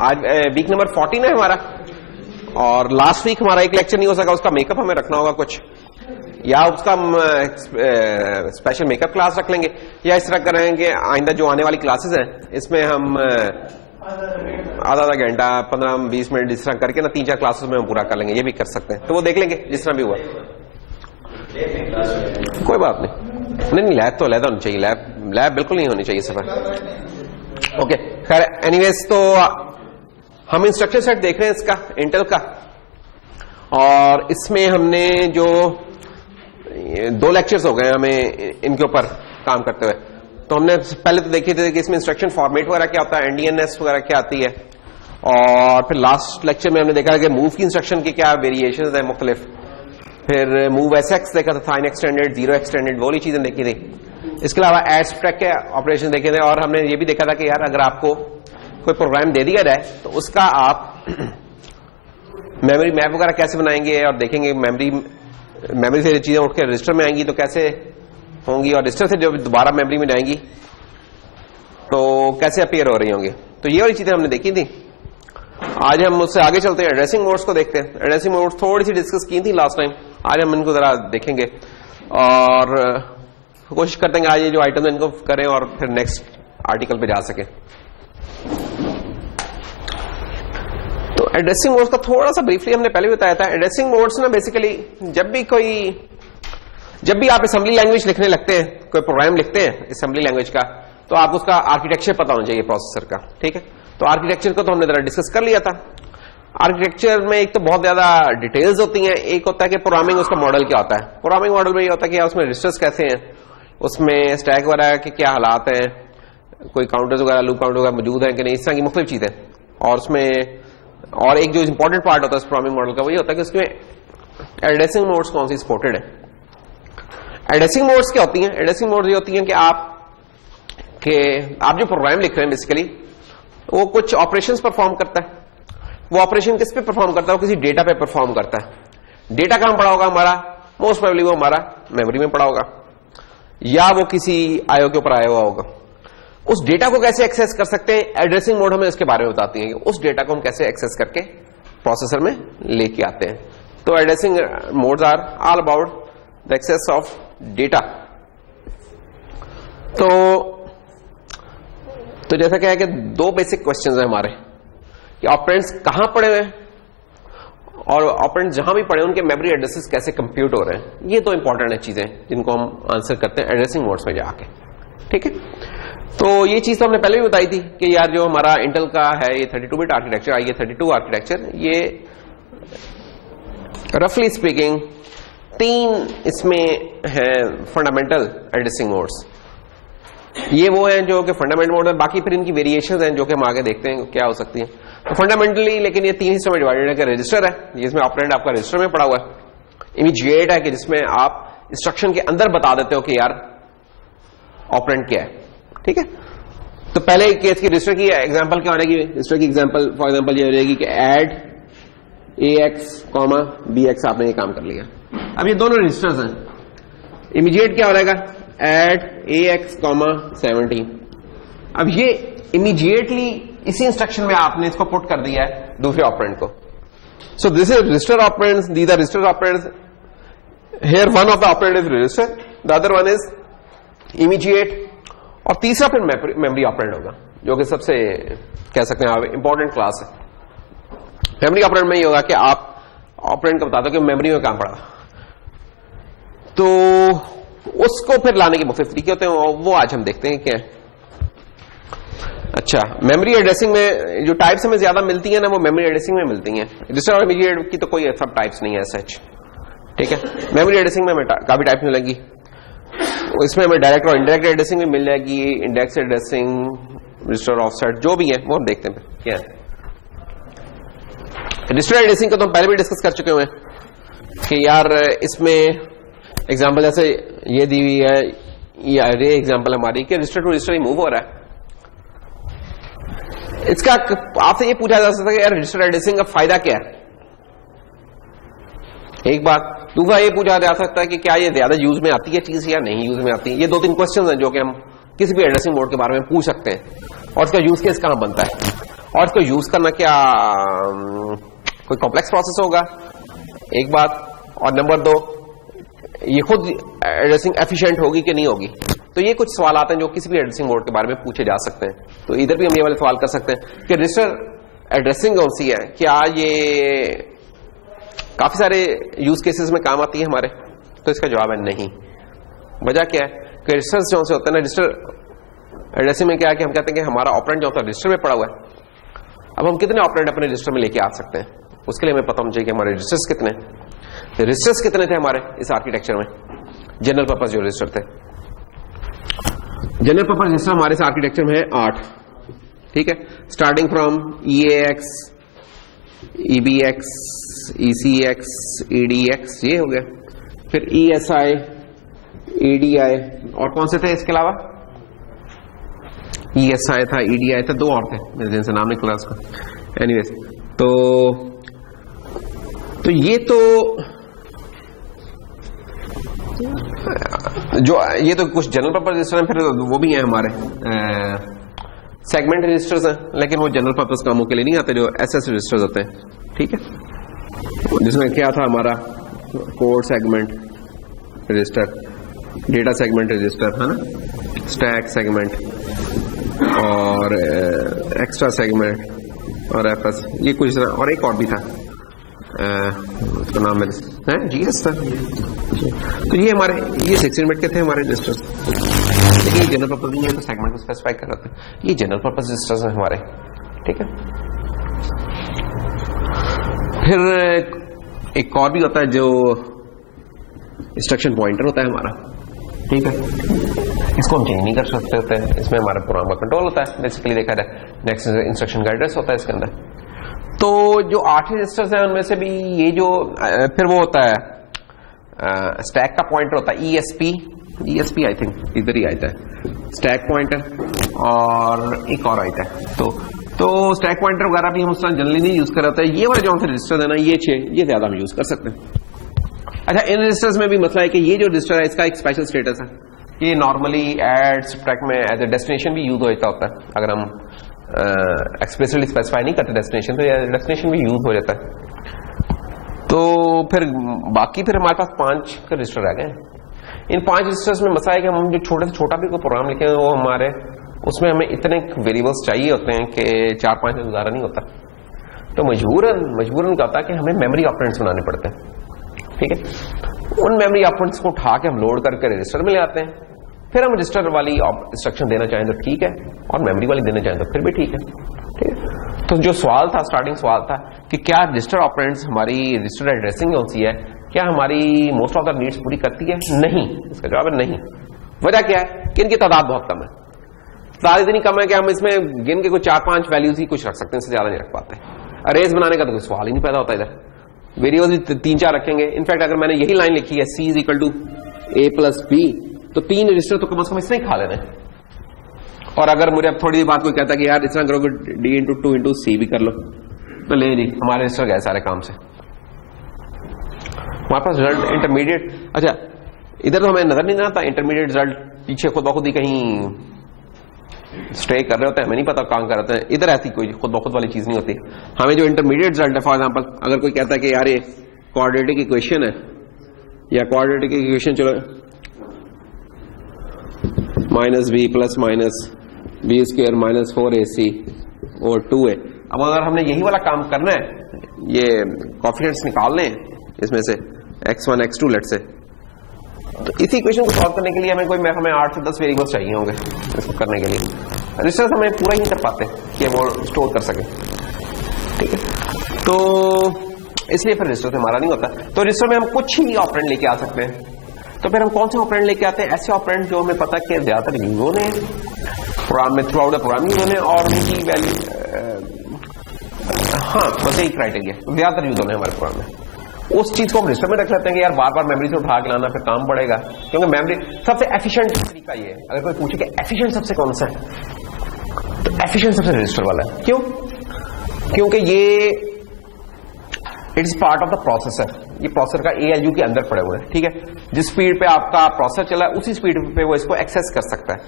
आज week number 14 है हमारा, और लास्ट वीक हमारा एक लेक्चर नहीं हो सका, उसका मेकअप हमें रखना होगा कुछ, या उसका स्पेशल मेकअप क्लास रख लेंगे, या इस तरह करेंगे आइंदा जो आने वाली क्लासेस हैं इसमें हम आधा घंटा 15-20 मिनट इस तरह करके ना 3-4 क्लासेस में हम पूरा कर लेंगे, ये भी कर सकते हैं। तो वो देख लेंगे जिस तरह भी हुआ, कोई बात नहीं लैब तो अलग होनी चाहिए, लैब बिल्कुल नहीं होनी चाहिए सफर। ओके खैर एनीवेज, तो हम इंस्ट्रक्शन सेट देख रहे हैं इसका इंटेल का, और इसमें हमने जो 2 लेक्चर्स हो गए हमें इनके ऊपर काम करते हुए। तो हमने पहले तो देखे थे कि इसमें इंस्ट्रक्शन फॉर्मेट वगैरह क्या होता है, एनडीएनएस वगैरह क्या आती है, और फिर लास्ट लेक्चर में हमने देखा कि मूव की इंस्ट्रक्शन की क्या वेरिएशंस है मुख्तलिफ, फिर मूव एसएक्स देखा था, साइन एक्सटेंडेड, जीरो एक्सटेंडेड, वो वाली चीजें देखी थी। इसके अलावा एड स्टैक के ऑपरेशन देखे थे, और हमने ये भी देखा था कि यार अगर आपको कोई प्रोग्राम दे दिया जाए तो उसका आप मेमोरी मैप वगैरह कैसे बनाएंगे, और देखेंगे मेमोरी से चीजें उठ के रजिस्टर में आएंगी तो कैसे होंगी, और रजिस्टर से जब दोबारा मेमोरी में जाएंगी तो कैसे अपीयर हो रही होंगी। तो ये वाली चीजें हमने देखी थी। आज हम उससे आगे चलते हैं, एड्रेसिंग मोड्स को देखते हैं। एड्रेसिंग मोड्स थोड़ी सी डिस्कस की थी लास्ट टाइम, आज हम इनको जरा देखेंगे और कोशिश करते हैं आज ये जो आइटम है इनको करें और फिर नेक्स्ट आर्टिकल पे जा सके। तो एड्रेसिंग मोड्स का थोड़ा सा ब्रीफली हमने पहले भी बताया था। एड्रेसिंग मोड्स ना बेसिकली जब भी आप असेंबली लैंग्वेज लिखने लगते हैं, कोई प्रोग्राम लिखते हैं असेंबली लैंग्वेज का, तो आपको उसका आर्किटेक्चर पता होना चाहिए प्रोसेसर का, ठीक है। तो आर्किटेक्चर को तो हमने जरा डिस्कस कर लिया था। आर्किटेक्चर में एक तो बहुत ज्यादा डिटेल्स होती हैं, एक होता है कि प्रोग्रामिंग उसका मॉडल क्या होता है। प्रोग्रामिंग मॉडल में ये होता है कि उसमें रजिस्टर्स कैसे हैं, उसमें स्टैक वगैरह के क्या हालात हैं, कोई काउंटर्स वगैरह लूप काउंटर वगैरह मौजूद है कि नहीं, इस तरह की मुख्तलिफ चीजें। और उसमें और एक जो इंपॉर्टेंट पार्ट होता है प्रोग्रामिंग मॉडल का, वही होता है कि उसमें एड्रेसिंग मोड्स कौन सी सपोर्टेड है। एड्रेसिंग मोड्स क्या होती हैं? एड्रेसिंग मोड्स ये होती हैं कि आप जो प्रोग्राम लिख रहे हैं बेसिकली वो कुछ ऑपरेशंस परफॉर्म करता है। वो ऑपरेशन किस पे परफॉर्म करता है? वो किसी डेटा पे परफॉर्म करता है। डेटा कहां पड़ा होगा हमारा? मोस्ट प्रोबेबली वो हमारा मेमोरी में पड़ा होगा, या वो किसी आईओ के ऊपर आया हुआ होगा। उस डेटा को कैसे एक्सेस कर सकते हैं, एड्रेसिंग मोड हमें उसके बारे में बताती है कि उस डेटा को हम कैसे एक्सेस करके प्रोसेसर में लेके आते हैं। तो addressing modes are all about the access of data. तो जैसा क्या है कि 2 बेसिक क्वेश्चंस हैं हमारे कि ऑपरेंड्स कहां पड़े हुए हैं और ऑपरेंड्स जहां भी पड़े उनके मेमोरी एड्रेसेस कैसे कंप्यूट हो रहे हैं। ये 2 इंपॉर्टेंट है चीजें जिनको हम आंसर करते हैं एड्रेसिंग मोड्स में जाके, ठीक है। तो ये चीज तो हमने पहले भी बताई थी कि यार जो हमारा इंटेल का है ये 32 बिट आर्किटेक्चर, IE32 आर्किटेक्चर, ये रफली स्पीकिंग 3 इसमें है फंडामेंटल एड्रेसिंग मोड्स। ये वो हैं जो कि फंडामेंटल मोड है, बाकी फिर इनकी वेरिएशंस हैं जो कि हम आगे देखते हैं क्या हो सकती हैं। तो फंडामेंटली लेकिन ये 3 हिस्सों में डिवाइडेड है कि रजिस्टर है जिसमें ऑपरेंड आपका रजिस्टर में पड़ा हुआ है, इमीडिएट है कि जिसमें आप इंस्ट्रक्शन के अंदर बता देते हो कि यार ऑपरेंड क्या है, ठीक है। तो पहले केस की रजिस्टर की एग्जांपल क्या होगी? रजिस्टर की एग्जांपल फॉर एग्जांपल ये हो जाएगी कि ऐड AX, BX, आपने ये काम कर लिया। अब ये दोनों रजिस्टर्स हैं, इमीडिएट क्या हो जाएगा? Add AX, 17। अब ये इमीडिएटली इसी इंस्ट्रक्शन में आपने इसको पुट कर दिया है दूसरे ऑपरेंड को। So this is register operands, these are register operands. Here one of the operand is register, the other one is immediate, और तीसरा फिर मेमोरी ऑपरेंड होगा जो कि सबसे कह सकते हैं इंपॉर्टेंट क्लास है। मेमोरी ऑपरेंड में ये होगा कि आप ऑपरेंड को बता दो कि मेमोरी में कहां पड़ा, तो उसको फिर लाने के मुख्तलिफ तरीके होते हैं, वो आज हम देखते हैं क्या है। अच्छा, मेमोरी एड्रेसिंग में जो टाइप्स हमें ज्यादा मिलती है ना वो मेमोरी एड्रेसिंग में मिलती हैं। रजिस्टर और इमीडिएट की तो कोई सब टाइप्स नहीं है सच, ठीक है। मेमोरी एड्रेसिंग में हमें काफी टाइप्स मिलेंगी, इसमें हमें डायरेक्ट और इनडायरेक्ट एड्रेसिंग भी मिल जाएगी, इंडेक्स एड्रेसिंग, रजिस्टर ऑफसेट, जो भी है वो हम देखते हैं क्या है। रजिस्टर एड्रेसिंग को तो हम पहले भी डिस्कस कर चुके हुए हैं कि यार इसमें एग्जांपल जैसे ये दी हुई है, ये अरे एग्जांपल हमारी कि रजिस्टर टू रजिस्टर ही मूव हो रहा है। इसका आपसे ये पूछा जा सकता है कि यार रजिस्टर एड्रेसिंग का फायदा क्या है, एक बात। दूसरा ये पूछा जा सकता है कि क्या ये ज्यादा यूज में आती है चीज या नहीं यूज में आती है। ये 2-3 क्वेश्चन हैं जो कि हम किसी भी एड्रेसिंग मोड के बारे में पूछ सकते हैं और इसका यूज केस कहां बनता है। और इसको यूज करना क्या कोई कॉम्प्लेक्स प्रोसेस होगा, एक बात, और नंबर 2 ये खुद एड्रेसिंग एफिशिएंट होगी कि नहीं होगी। तो ये कुछ सवाल आते हैं जो किसी भी एड्रेसिंग मोड के बारे में पूछे जा सकते हैं। तो इधर भी हम ये वाले सवाल कर सकते हैं कि रजिस्टर एड्रेसिंग कौन सी है, क्या ये काफी सारे यूज केसेस में काम आती है हमारे, तो इसका जवाब है नहीं। वजह क्या है कि रजिस्टर्स जो से होते हैं ना, रजिस्टर एड्रेसिंग में क्या है कि हम कहते हैं कि हमारा ऑपरेंड जो होता है रजिस्टर में पड़ा हुआ है। अब हम कितने ऑपरेंड अपने रजिस्टर में लेके आ सकते हैं, उसके लिए हमें पता होना चाहिए कि हमारे रजिस्टर्स कितने, तो रजिस्टर्स कितने थे हमारे इस आर्किटेक्चर में, जनरल पर्पस जो रजिस्टर थे। जनरल पर्पस रजिस्टर हमारे इस आर्किटेक्चर में है 8, ठीक है, starting from EAX, EBX, ECX, EDX, ये हो गया, फिर ESI, EDI, और कौन से थे इसके अलावा, ESI था, EDI था, 2 और थे, मेरे दिन से नाम निकला उसका। एनीवेज, तो ये ये तो कुछ जनरल पर्पस रजिस्टर हैं, फिर वो भी हैं हमारे सेगमेंट रजिस्टर्स हैं, लेकिन वो जनरल पर्पस कामों के लिए नहीं आते, जो SS रजिस्टर्स होते हैं, ठीक है, जिसमें क्या था हमारा code segment register, data segment register, है ना, स्टैक सेगमेंट और एक्स्ट्रा सेगमेंट और FS, ये कुछ और एक और भी था, उसका नाम है GS था। तो ये हमारे 16 बिट के थे हमारे रजिस्टर्स, लेकिन ये जनरल पर्पस नहीं है, तो सेगमेंट को स्पेसिफाई कर रहे थे, ये जनरल पर्पस रजिस्टर्स हैं हमारे, ठीक है। फिर एक और भी होता है जो इंस्ट्रक्शन पॉइंटर होता है हमारा, ठीक है, इसको हम चेंज नहीं कर सकते होते हैं, इसमें हमारा प्रोग्राम का कंट्रोल होता है, बेसिकली देखा जाए नेक्स्ट इंस्ट्रक्शन का एड्रेस होता है इसके अंदर। तो जो 8 रजिस्टर्स हैं उनमें से भी ये जो फिर वो होता है स्टैक का पॉइंटर होता है ESP आई थिंक इधर ही आता है, स्टैक पॉइंटर, और एक और आता है, तो स्टैक पॉइंटर वगैरह भी हम उस तरह जनरली नहीं यूज कर रहे होते। ये वाले जो रजिस्टर है ना, ये 6, ये ज्यादा हम यूज कर सकते हैं। अच्छा, इन रजिस्टर्स में भी मसला है कि ये जो रजिस्टर है इसका एक स्पेशल स्टेटस है, ये नॉर्मली एड सब्ट्रैक्ट में एज ए डेस्टिनेशन भी यूज होता है, अगर हम एक्सप्रेसली स्पेसिफाई नहीं करते डेस्टिनेशन, तो डेस्टिनेशन भी यूज हो जाता है। तो फिर बाकी फिर हमारे पास 5 रजिस्टर रह गए। इन 5 रजिस्टर्स में मसला है कि हम जो छोटे से छोटा भी कोई प्रोग्राम लिखे हैं, वो हमारे उसमें हमें इतने वेरिएबल्स चाहिए होते हैं कि 4-5 में गुजारा नहीं होता, तो मजबूरन क्या होता है कि हमें मेमोरी ऑपरेंड्स बनाने पड़ते हैं, ठीक है। उन मेमोरी ऑपरेंड्स को उठा के हम लोड करके रजिस्टर में ले आते हैं, फिर हम रजिस्टर वाली इंस्ट्रक्शन देना चाहें तो ठीक है, और मेमोरी वाली देना चाहें तो फिर भी ठीक है, ठीक है। तो जो सवाल था, स्टार्टिंग सवाल था कि क्या रजिस्टर ऑपरेंड्स हमारी रजिस्टर एड्रेसिंग कौन सी है, क्या हमारी मोस्ट ऑफ द नीड्स पूरी करती है? नहीं, इसका जवाब है नहीं। वजह क्या है कि इनकी तादाद बहुत कम है, तादाद इतनी कम है कि हम इसमें गिन के कुछ 4-5 वैल्यूज ही कुछ रख सकते हैं, इससे ज्यादा नहीं रख पाते। अरेज बनाने का तो कोई सवाल ही नहीं पैदा होता, इधर वेरिएबल्स भी 3-4 रखेंगे। इनफैक्ट अगर मैंने यही लाइन लिखी है C = A+B, तो 3 रजिस्टर तो कम से कम इसने ही खा लेना है। और अगर मुझे अब थोड़ी देर बाद कोई कहता कि यार इस तरह करोगे D × 2 × C भी कर लो, तो ले जी, हमारे रजिस्टर गए सारे काम से। हमारे पास रिजल्ट इंटरमीडिएट, अच्छा इधर तो हमें नजर नहीं आता, इंटरमीडिएट रिजल्ट पीछे खुद ब खुद ही कहीं स्टे कर रहे होते हैं, हमें नहीं पता कहां कर रहे हैं। इधर ऐसी कोई खुद ब खुद वाली चीज नहीं होती। हमें जो इंटरमीडिएट रिजल्ट है, फॉर एग्जांपल अगर कोई कहता है कि यार ये क्वाड्रेटिक इक्वेशन है, या क्वाड्रेटिक इक्वेशन चलो -b ± b² - 4ac और 2a। अब अगर हमने यही वाला काम करना है, ये कोएफिशिएंट्स निकालने हैं इसमें से x1 x2 लेट से, तो इसी इक्वेशन को सॉल्व करने के लिए हमें 8 से 10 वेरिएबल्स चाहिए होंगे इसको करने के लिए। रजिस्टर्स हमें पूरा ही नहीं कर पाते कि वो स्टोर कर सके, ठीक है। तो इसलिए फिर रजिस्टर से हमारा नहीं होता। तो रजिस्टर में हम कुछ ही ऑपरेंड लेके आ सकते हैं। तो फिर हम कौन से ऑपरेंड लेके आते हैं? ऐसे ऑपरेंड जो हमें पता कि ज्यादातर यूजों ने प्रोग्राम में थ्रू आउट द प्रोग्राम यूजों ने, और उनकी वैल्यू, हाँ बस यही क्राइटेरिया, ज्यादातर यूजों ने हमारे प्रोग्राम में, उस चीज को हम रजिस्टर में रख लेते हैं कि यार बार बार मेमोरी से उठा के लाना फिर काम पड़ेगा, क्योंकि मेमोरी सबसे एफिशिएंट तरीका ये है। अगर कोई पूछे कि एफिशिएंट सबसे कौन सा है, तो एफिशिएंट सबसे रजिस्टर वाला है। क्यों? क्योंकि ये it is part of the processor, ये प्रोसेसर का ALU के अंदर पड़े हुए हैं, ठीक है। जिस स्पीड पे आपका प्रोसेसर चला है उसी स्पीड पे वो इसको एक्सेस कर सकता है।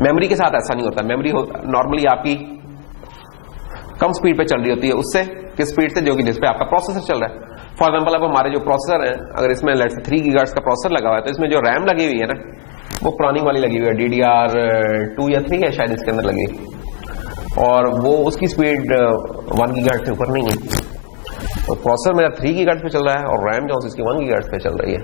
मेमोरी के साथ ऐसा नहीं होता। मेमोरी नॉर्मली आपकी कम स्पीड पे चल रही होती है, उससे किस स्पीड से, जो कि जिसपे आपका प्रोसेसर चल रहा है। फॉर एग्जाम्पल अब हमारे जो प्रोसेसर है, अगर इसमें लेट्स से 3 गीगाहर्ट्ज का प्रोसेसर लगा हुआ है, तो इसमें जो रैम लगी हुई है ना, वो पुरानी वाली लगी हुई है, DDR2 या 3 है शायद इसके अंदर लगी, और वो उसकी स्पीड 1 गीगाहर्ट्ज से ऊपर नहीं है। तो प्रोसेसर मेरा 3 गीगाहर्ट्ज पे चल रहा है और रैम जो इसकी 1 गीगाहर्ट्ज पे चल रही है,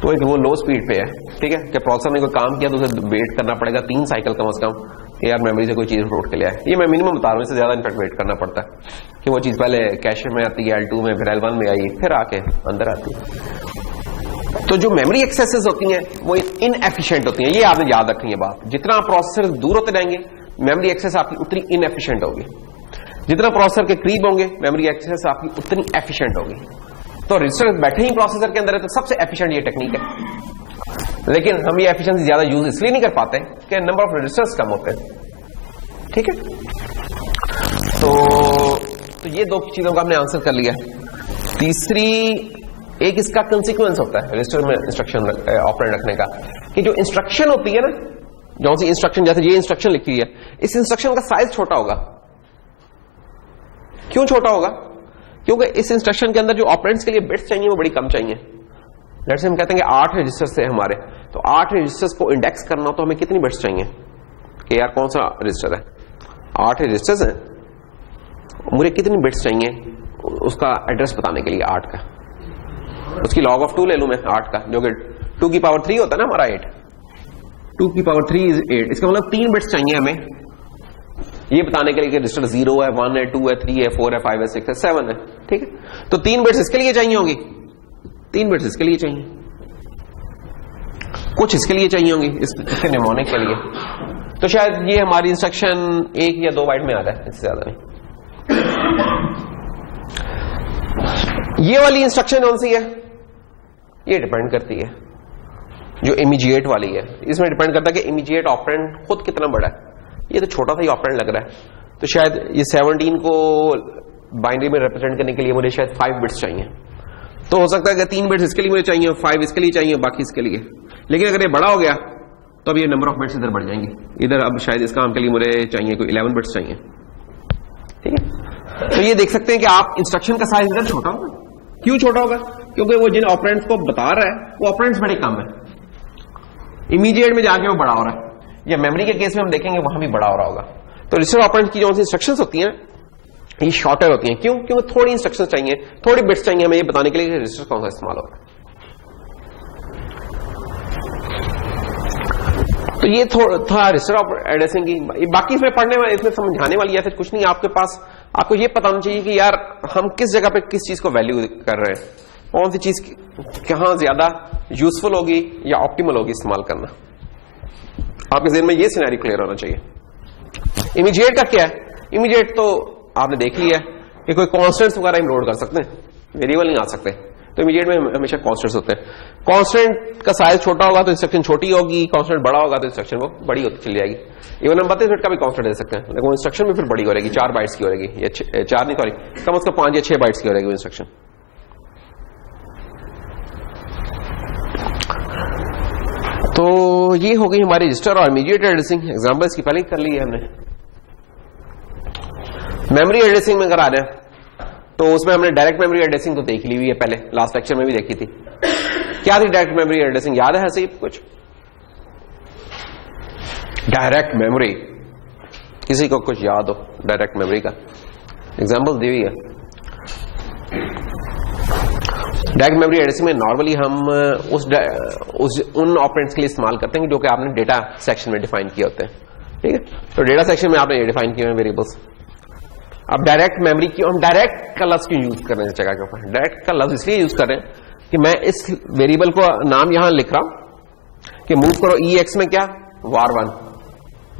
तो एक वो लो स्पीड पे है, ठीक है, कि प्रोसेसर ने कोई काम किया तो उसे वेट करना पड़ेगा 3 साइकिल कम से कम कि यार मेमोरी से कोई चीज उठ के ले आए। ये मैं मिनिमम बता रहा हूँ, इससे ज्यादा इनफैक्ट वेट करना पड़ता है कि वो चीज पहले कैशे में आती है, L2 में, फिर L1 में आई, फिर आके अंदर आती है। तो जो मेमोरी एक्सेसेस होती हैं वो इनएफिशिएंट होती हैं, ये आपने याद रखनी है बात। जितना प्रोसेसर दूर होते रहेंगे मेमोरी एक्सेस आपकी उतनी इनएफिशिएंट होगी, जितना प्रोसेसर के करीब होंगे मेमोरी एक्सेस आपकी उतनी एफिशिएंट होगी। तो रजिस्टर बैठे ही प्रोसेसर के अंदर है, तो सबसे एफिशिएंट ये टेक्निक है। लेकिन हम ये एफिशिएंसी ज्यादा यूज इसलिए नहीं कर पाते कि नंबर ऑफ रजिस्टर्स कम होते हैं, ठीक है। तो ये 2 चीजों का हमने आंसर कर लिया। तीसरी एक इसका कंसिक्वेंस होता है रजिस्टर में इंस्ट्रक्शन ऑपरेंड रखने का, कि जो इंस्ट्रक्शन होती है ना, जो सी इंस्ट्रक्शन, जैसे ये इंस्ट्रक्शन लिखी है, इस इंस्ट्रक्शन का साइज छोटा होगा। क्यों छोटा होगा? क्योंकि इस इंस्ट्रक्शन के अंदर जो ऑपरेंड्स के लिए बिट्स चाहिए वो बड़ी कम चाहिए। लेट्स से हम कहते हैं कि 8 रजिस्टर्स से हमारे, तो 8 रजिस्टर्स को इंडेक्स करना तो हमें कितनी बिट्स चाहिए कि यार कौन सा रजिस्टर है, 8 रजिस्टर्स हैं, मुझे कितनी बिट्स चाहिए उसका एड्रेस बताने के लिए 8 का, उसकी log of 2 ले लूं मैं 8 का, जो कि 2 की पावर 3 होता है ना हमारा 8, 2 की पावर 3 is 8, इसका मतलब 3 बिट्स चाहिए हमें ये बताने के लिए कि रजिस्टर 0 है, 1 है, 2 है, 3 है, 4 है, 5 है, 6 है, 7 है, ठीक है। तो 3 बिट्स इसके लिए चाहिए होंगी, 3 बिट्स इसके लिए चाहिए, कुछ इसके लिए चाहिए होंगी, इसके निमोनिक के लिए। तो शायद ये हमारी इंस्ट्रक्शन 1 या 2 बाइट में आ रहा है, इससे ज्यादा नहीं। ये वाली इंस्ट्रक्शन कौन सी है? ये डिपेंड करती है, जो इमीडिएट वाली है, इसमें डिपेंड करता है कि इमीडिएट ऑपरेंड खुद कितना बड़ा है। ये तो छोटा सा ही ऑपरेंड लग रहा है, तो शायद ये 17 को बाइनरी में रिप्रेजेंट करने के लिए मुझे शायद 5 बिट्स चाहिए। तो हो सकता है कि 3 बिट्स इसके लिए मुझे चाहिए, 5 इसके लिए चाहिए, बाकी इसके लिए। लेकिन अगर ये बड़ा हो गया तो अब ये नंबर ऑफ बिट्स इधर बढ़ जाएंगे, इधर अब शायद इस काम के लिए मुझे चाहिए कोई 11 बिट्स चाहिए, ठीक है। तो ये देख सकते हैं कि आप इंस्ट्रक्शन का साइज इधर छोटा होगा। क्यों छोटा होगा? क्योंकि वो जिन ऑपरेंड्स को बता रहा है वो ऑपरेंड्स बड़े कम है, इमीडिएट में जाके वो बड़ा हो रहा है, या मेमोरी के केस में हम देखेंगे वहां भी बड़ा हो रहा होगा। तो रजिस्टर ऑपरेंड की जो इंस्ट्रक्शंस होती हैं ये शॉर्टर होती हैं। क्यों? क्योंकि थोड़ी इंस्ट्रक्शंस चाहिए, थोड़ी बिट्स चाहिए हमें ये बताने के लिए कि रजिस्टर कौन सा इस्तेमाल होगा। तो ये था रजिस्टर एड्रेसिंग की। बाकी इसमें पढ़ने वाले, इसमें समझाने वाली या फिर कुछ नहीं, आपके पास आपको ये पता होना चाहिए कि यार हम किस जगह पे किस चीज को वैल्यू कर रहे हैं, कौन सी चीज कहां ज्यादा यूजफुल होगी या ऑप्टिमल होगी इस्तेमाल करना। आपके ज़हन में ये सिनेरियो क्लियर होना चाहिए। इमीडिएट का क्या है? इमीडिएट तो आपने देख लिया कि कोई कॉन्स्टेंट्स वगैरह हम लोड कर सकते हैं, वेरिएबल नहीं आ सकते, तो इमीडिएट में हमेशा कॉन्स्टेंट्स होते हैं। कॉन्स्टेंट का साइज छोटा होगा तो इंस्ट्रक्शन छोटी होगी, कॉन्स्टेंट बड़ा होगा तो इंस्ट्रक्शन वो बड़ी होती चली जाएगी। इवन हम 32 बिट का भी कॉन्स्टेंट दे सकते हैं, लेकिन वो इंस्ट्रक्शन में फिर बड़ी हो रहेगी, 4 बाइट्स की हो रहेगी, या 4 नहीं, सॉरी, कम से कम 5 या 6 बाइट्स की हो रहेगी वो इंस्ट्रक्शन। तो ये हो गई हमारी रजिस्टर और इमीडिएट एड्रेसिंग। एग्जांपल्स की पहले ही कर ली है हमने। मेमोरी एड्रेसिंग में अगर आ रहे हैं तो उसमें हमने डायरेक्ट मेमोरी एड्रेसिंग तो देख ली हुई है, पहले लास्ट लेक्चर में भी देखी थी। क्या थी डायरेक्ट मेमोरी एड्रेसिंग? याद है ऐसे ही कुछ? डायरेक्ट मेमोरी, किसी को कुछ याद हो डायरेक्ट मेमोरी का? एग्जांपल दी हुई है। डायरेक्ट मेमोरी एड्रेसिंग में नॉर्मली हम उन ऑपरेंड्स के लिए इस्तेमाल करते हैं जो कि आपने डेटा सेक्शन में डिफाइन किए होते हैं, ठीक है। तो डेटा सेक्शन में आपने ये डिफाइन किए हुए वेरिएबल्स। अब डायरेक्ट मेमोरी की हम डायरेक्ट का लफ्ज क्यों यूज कर रहे हैं जगह के ऊपर? डायरेक्ट का लफ्ज इसलिए यूज कर रहे हैं कि मैं इस वेरिएबल को नाम यहां लिख रहा हूं कि मूव करो EX में क्या var1,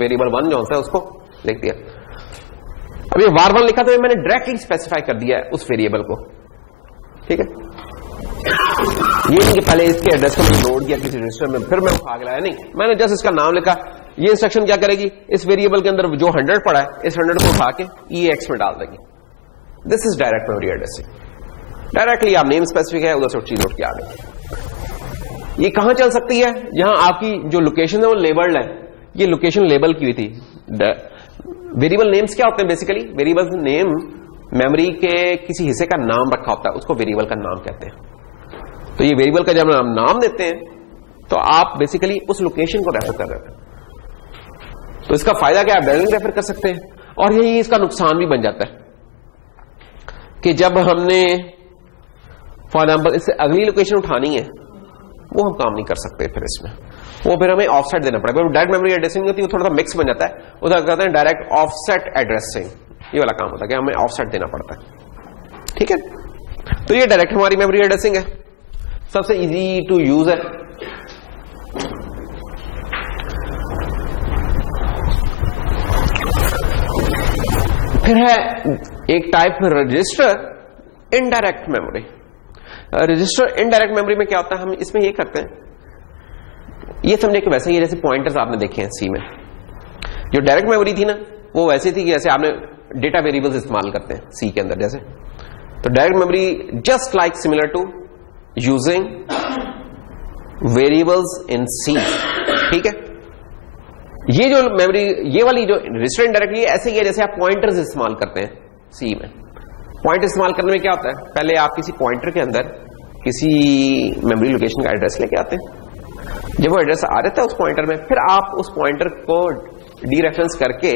वेरिएबल 1 जो है उसको लिख दिया। अब ये var1 लिखा तो मैंने डायरेक्टली स्पेसिफाई कर दिया है उस वेरिएबल को, ठीक है। ये नहीं कि पहले इसके एड्रेस को मैंने लोड किया किसी रजिस्टर में फिर मैं उठा के लाया, नहीं, मैंने जस्ट इसका नाम लिखा। ये इंस्ट्रक्शन क्या करेगी? इस वेरिएबल के अंदर जो 100 पड़ा है इस 100 को उठा के EX में डाल देगी। This is direct memory addressing. Directly आप नेम स्पेसिफिक है, उधर से चीज उठ के आ गई। ये कहां चल सकती है? जहां आपकी जो लोकेशन है वो लेबल्ड है। ये लोकेशन लेबल की हुई थी, वेरिएबल नेम्स क्या होते हैं? बेसिकली वेरिएबल नेम मेमोरी के किसी हिस्से का नाम रखा होता है, उसको वेरिएबल का नाम कहते हैं। तो ये वेरिएबल का जब हम नाम देते हैं तो आप बेसिकली उस लोकेशन को रेफर कर रहे हैं। तो इसका फायदा क्या है? डायरेक्टली रेफर कर सकते हैं, और यही इसका नुकसान भी बन जाता है कि जब हमने फॉर एग्जाम्पल इससे अगली लोकेशन उठानी है वो हम काम नहीं कर सकते, फिर इसमें वो फिर हमें ऑफसेट देना पड़ेगा। डायरेक्ट मेमोरी एड्रेसिंग होती है वो थोड़ा सा मिक्स बन जाता है, उधर कहते हैं डायरेक्ट ऑफसेट एड्रेसिंग, ये वाला काम होता है कि हमें ऑफसेट देना पड़ता है। ठीक है, तो ये डायरेक्ट हमारी मेमोरी एड्रेसिंग है, सबसे इजी टू यूज है। फिर है एक type register indirect memory. Register indirect memory में क्या होता है? हम इसमें ये करते हैं, ये समझे कि वैसे ही जैसे पॉइंटर्स आपने देखे हैं सी में, जो डायरेक्ट मेमोरी थी ना वो वैसी थी कि जैसे आपने डेटा वेरिएबल्स इस्तेमाल करते हैं सी के अंदर जैसे। तो direct memory just like similar to using variables in C. ठीक है, ये जो मेमोरी, ये वाली जो रजिस्टर इनडायरेक्टली ऐसे ही है जैसे आप पॉइंटर्स इस्तेमाल करते हैं सी में। पॉइंटर इस्तेमाल करने में क्या होता है? पहले आप किसी पॉइंटर के अंदर किसी मेमोरी लोकेशन का एड्रेस लेके आते हैं, जब वो एड्रेस आ रहता है उस पॉइंटर में, फिर आप उस पॉइंटर को डीरेफरेंस करके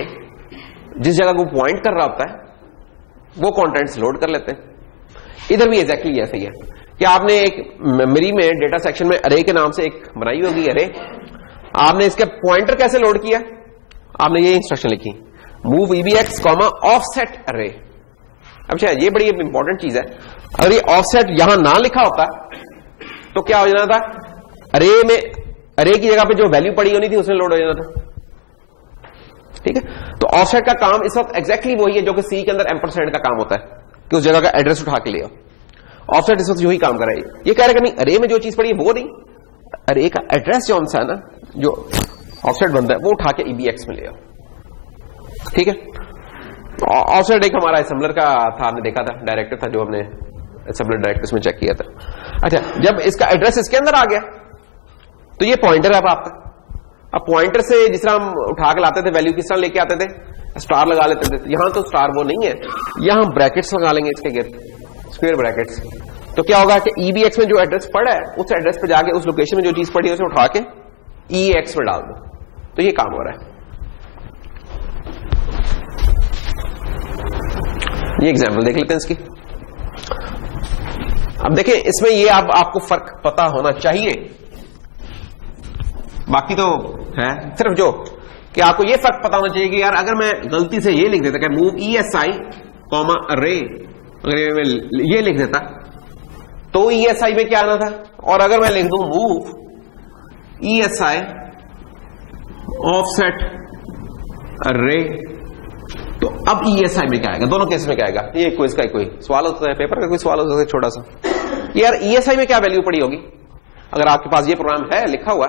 जिस जगह को पॉइंट कर रहा होता है वो कंटेंट्स लोड कर लेते हैं। इधर भी एग्जैक्टली ऐसे ही है कि आपने एक मेमोरी में डेटा सेक्शन में अरे के नाम से एक बनाई होगी अरे, आपने इसके पॉइंटर कैसे लोड किया? आपने ये इंस्ट्रक्शन लिखी, मूव EBX कॉमा ऑफसेट अरे। अच्छा, ये बड़ी इंपॉर्टेंट चीज है, अगर ये ऑफसेट यहां ना लिखा होता तो क्या हो जाना था? अरे में अरे की जगह पे जो वैल्यू पड़ी होनी थी उसमें लोड हो जाना था। ठीक है, तो ऑफसेट का काम इस वक्त एग्जैक्टली वही है जो कि सी के अंदर एम्परसेंड का काम होता है कि उस जगह का एड्रेस उठा के ले आओ। ऑफसेट इस वक्त जो ही काम कर रहा है। ये कह रहा है कि नहीं, अरे में जो चीज पड़ी है वो नहीं, अरे का एड्रेस जो सा है ना जो ऑफसेट बनता है वो उठा के EBX में ले आओ। ठीक है, ऑफसेट एक हमारा असेंबलर का था, आपने देखा था, डायरेक्टर था जो हमने असेंबलर डायरेक्टर में चेक किया था। अच्छा, जब इसका एड्रेस इसके अंदर आ गया तो ये पॉइंटर है अब आपका। अब पॉइंटर से जिस तरह हम उठा के लाते थे वैल्यू किस तरह लेके आते थे? स्टार लगा लेते थे। यहां तो स्टार वो नहीं है, यहां हम ब्रैकेट्स लगा लेंगे इसके गिर्द, स्क्वायर ब्रैकेट्स। तो क्या होगा कि EBX में जो एड्रेस पड़ा है उस एड्रेस पे जाके उस लोकेशन में जो चीज पड़ी है उसे उठा के EX में डाल दो। तो ये काम हो रहा है। ये एग्जाम्पल देख लेते हैं इसकी। अब देखें इसमें ये आपको फर्क पता होना चाहिए, बाकी तो है सिर्फ जो कि आपको ये फर्क पता होना चाहिए कि यार अगर मैं गलती से ये लिख देता कि मूव ESI कॉमा अरे, अगर मैं ये लिख देता तो ESI में क्या आना था, और अगर मैं लिख दूं मूव ESI ऑफसेट अरे तो अब ESI में क्या आएगा? दोनों केस में क्या आएगा? ये क्विज का कोई सवाल होता है, पेपर का कोई सवाल होता है छोटा सा, यार ESI में क्या वैल्यू पड़ी होगी? अगर आपके पास ये प्रोग्राम है लिखा हुआ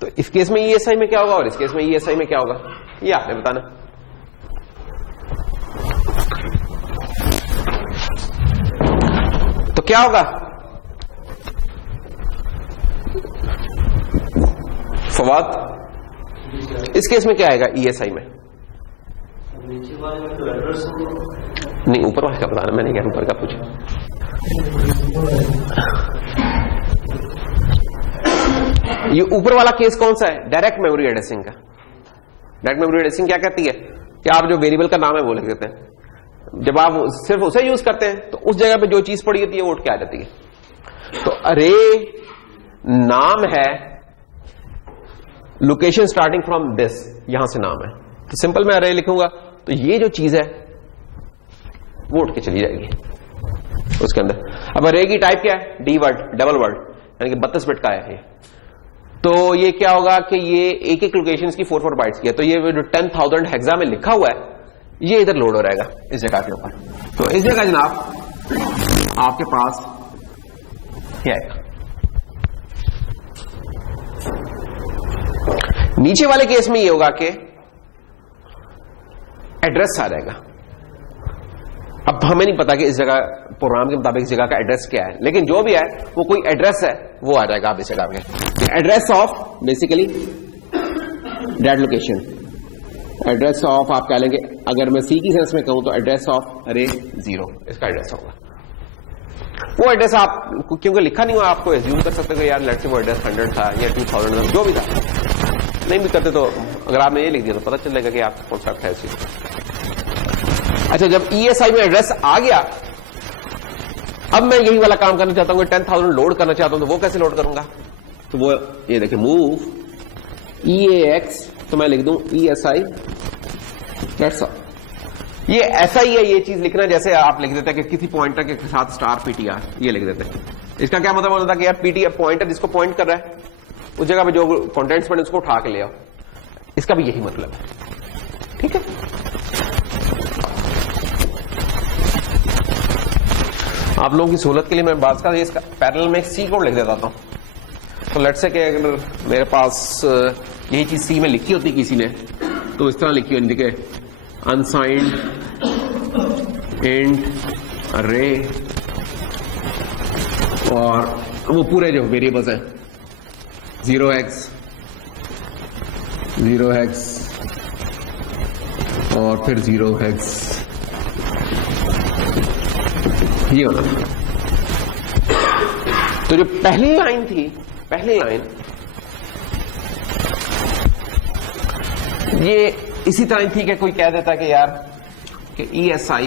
तो इस केस में ESI में क्या होगा और इस केस में ESI में क्या होगा, ये आपने बताना। तो क्या होगा? फवाद, इस केस में क्या आएगा ESI में? नहीं, ऊपर वाले का बताना, मैंने क्या ऊपर का पूछा। ये ऊपर वाला केस कौन सा है? डायरेक्ट मेमोरी एड्रेसिंग का। डायरेक्ट मेमोरी एड्रेसिंग क्या कहती है कि आप जो वेरिएबल का नाम है वो लिख देते हैं, जब आप सिर्फ उसे यूज करते हैं तो उस जगह पे जो चीज पड़ी होती है वो उठ के आ जाती है। तो अरे नाम है लोकेशन स्टार्टिंग फ्रॉम दिस, यहां से नाम है, तो सिंपल मैं अरे लिखूंगा तो ये जो चीज है वो उठ के चली जाएगी उसके अंदर। अब अरे की टाइप क्या है? डी वर्ड, डबल वर्ड, यानी कि 32 बिट का है ये। तो ये क्या होगा कि ये एक एक लोकेशन की 4-4 बाइट्स की है, तो ये जो 10,000 हेक्सा में लिखा हुआ है ये इधर लोड हो रहेगा इस जगह के ऊपर। तो इस जगह जनाब आपके पास क्या है? नीचे वाले केस में ये होगा कि एड्रेस आ जाएगा। अब हमें नहीं पता कि इस जगह प्रोग्राम के मुताबिक इस जगह का एड्रेस क्या है, लेकिन जो भी है वो कोई एड्रेस है वो आ जाएगा आप इस जगह पे। Address of basically that location, address of आप कह लेंगे, अगर मैं सी की सेंस में कहूं तो एड्रेस ऑफ अरे 0 इसका एड्रेस होगा। वो एड्रेस आप क्योंकि लिखा नहीं हुआ, आपको एज्यूम कर सकते हो यार लेट्स से वो एड्रेस 100 था या 2000 था, जो भी था। नहीं भी करते तो अगर आपने ये लिख दिया तो पता चलेगा कि आपका कॉन्सेप्ट है चीज। अच्छा, जब ESI में एड्रेस आ गया, अब मैं यही वाला काम करना चाहता हूं, 10,000 लोड करना चाहता हूं, तो वो कैसे लोड करूंगा? तो वो ये देखिए मूव EAX, तो मैं लिख दूं ESI दैट्स ऑल। ये ऐसा ही है, ये चीज लिखना जैसे आप लिख देते हैं कि किसी पॉइंटर के साथ स्टार PTR, ये लिख देते हैं। इसका क्या मतलब होता है कि यार PTR पॉइंटर जिसको पॉइंट कर रहा है उस जगह पे जो कॉन्टेंट्स पड़े उसको उठा के ले आओ, इसका भी यही मतलब है। ठीक है, आप लोगों की सहूलत के लिए मैं बात का इसका पैरेलल में एक सी कोड लिख देता हूं। तो लेट्स से कि अगर मेरे पास यही चीज सी में लिखी होती किसी ने, तो इस तरह लिखी होती कि अनसाइंड इंट अरे, और वो पूरे जो वेरिएबल्स हैं 0x और फिर 0x, ये होना। तो जो पहली लाइन थी, पहली लाइन ये इसी तरह थी कि कोई कह देता कि यार कि ESI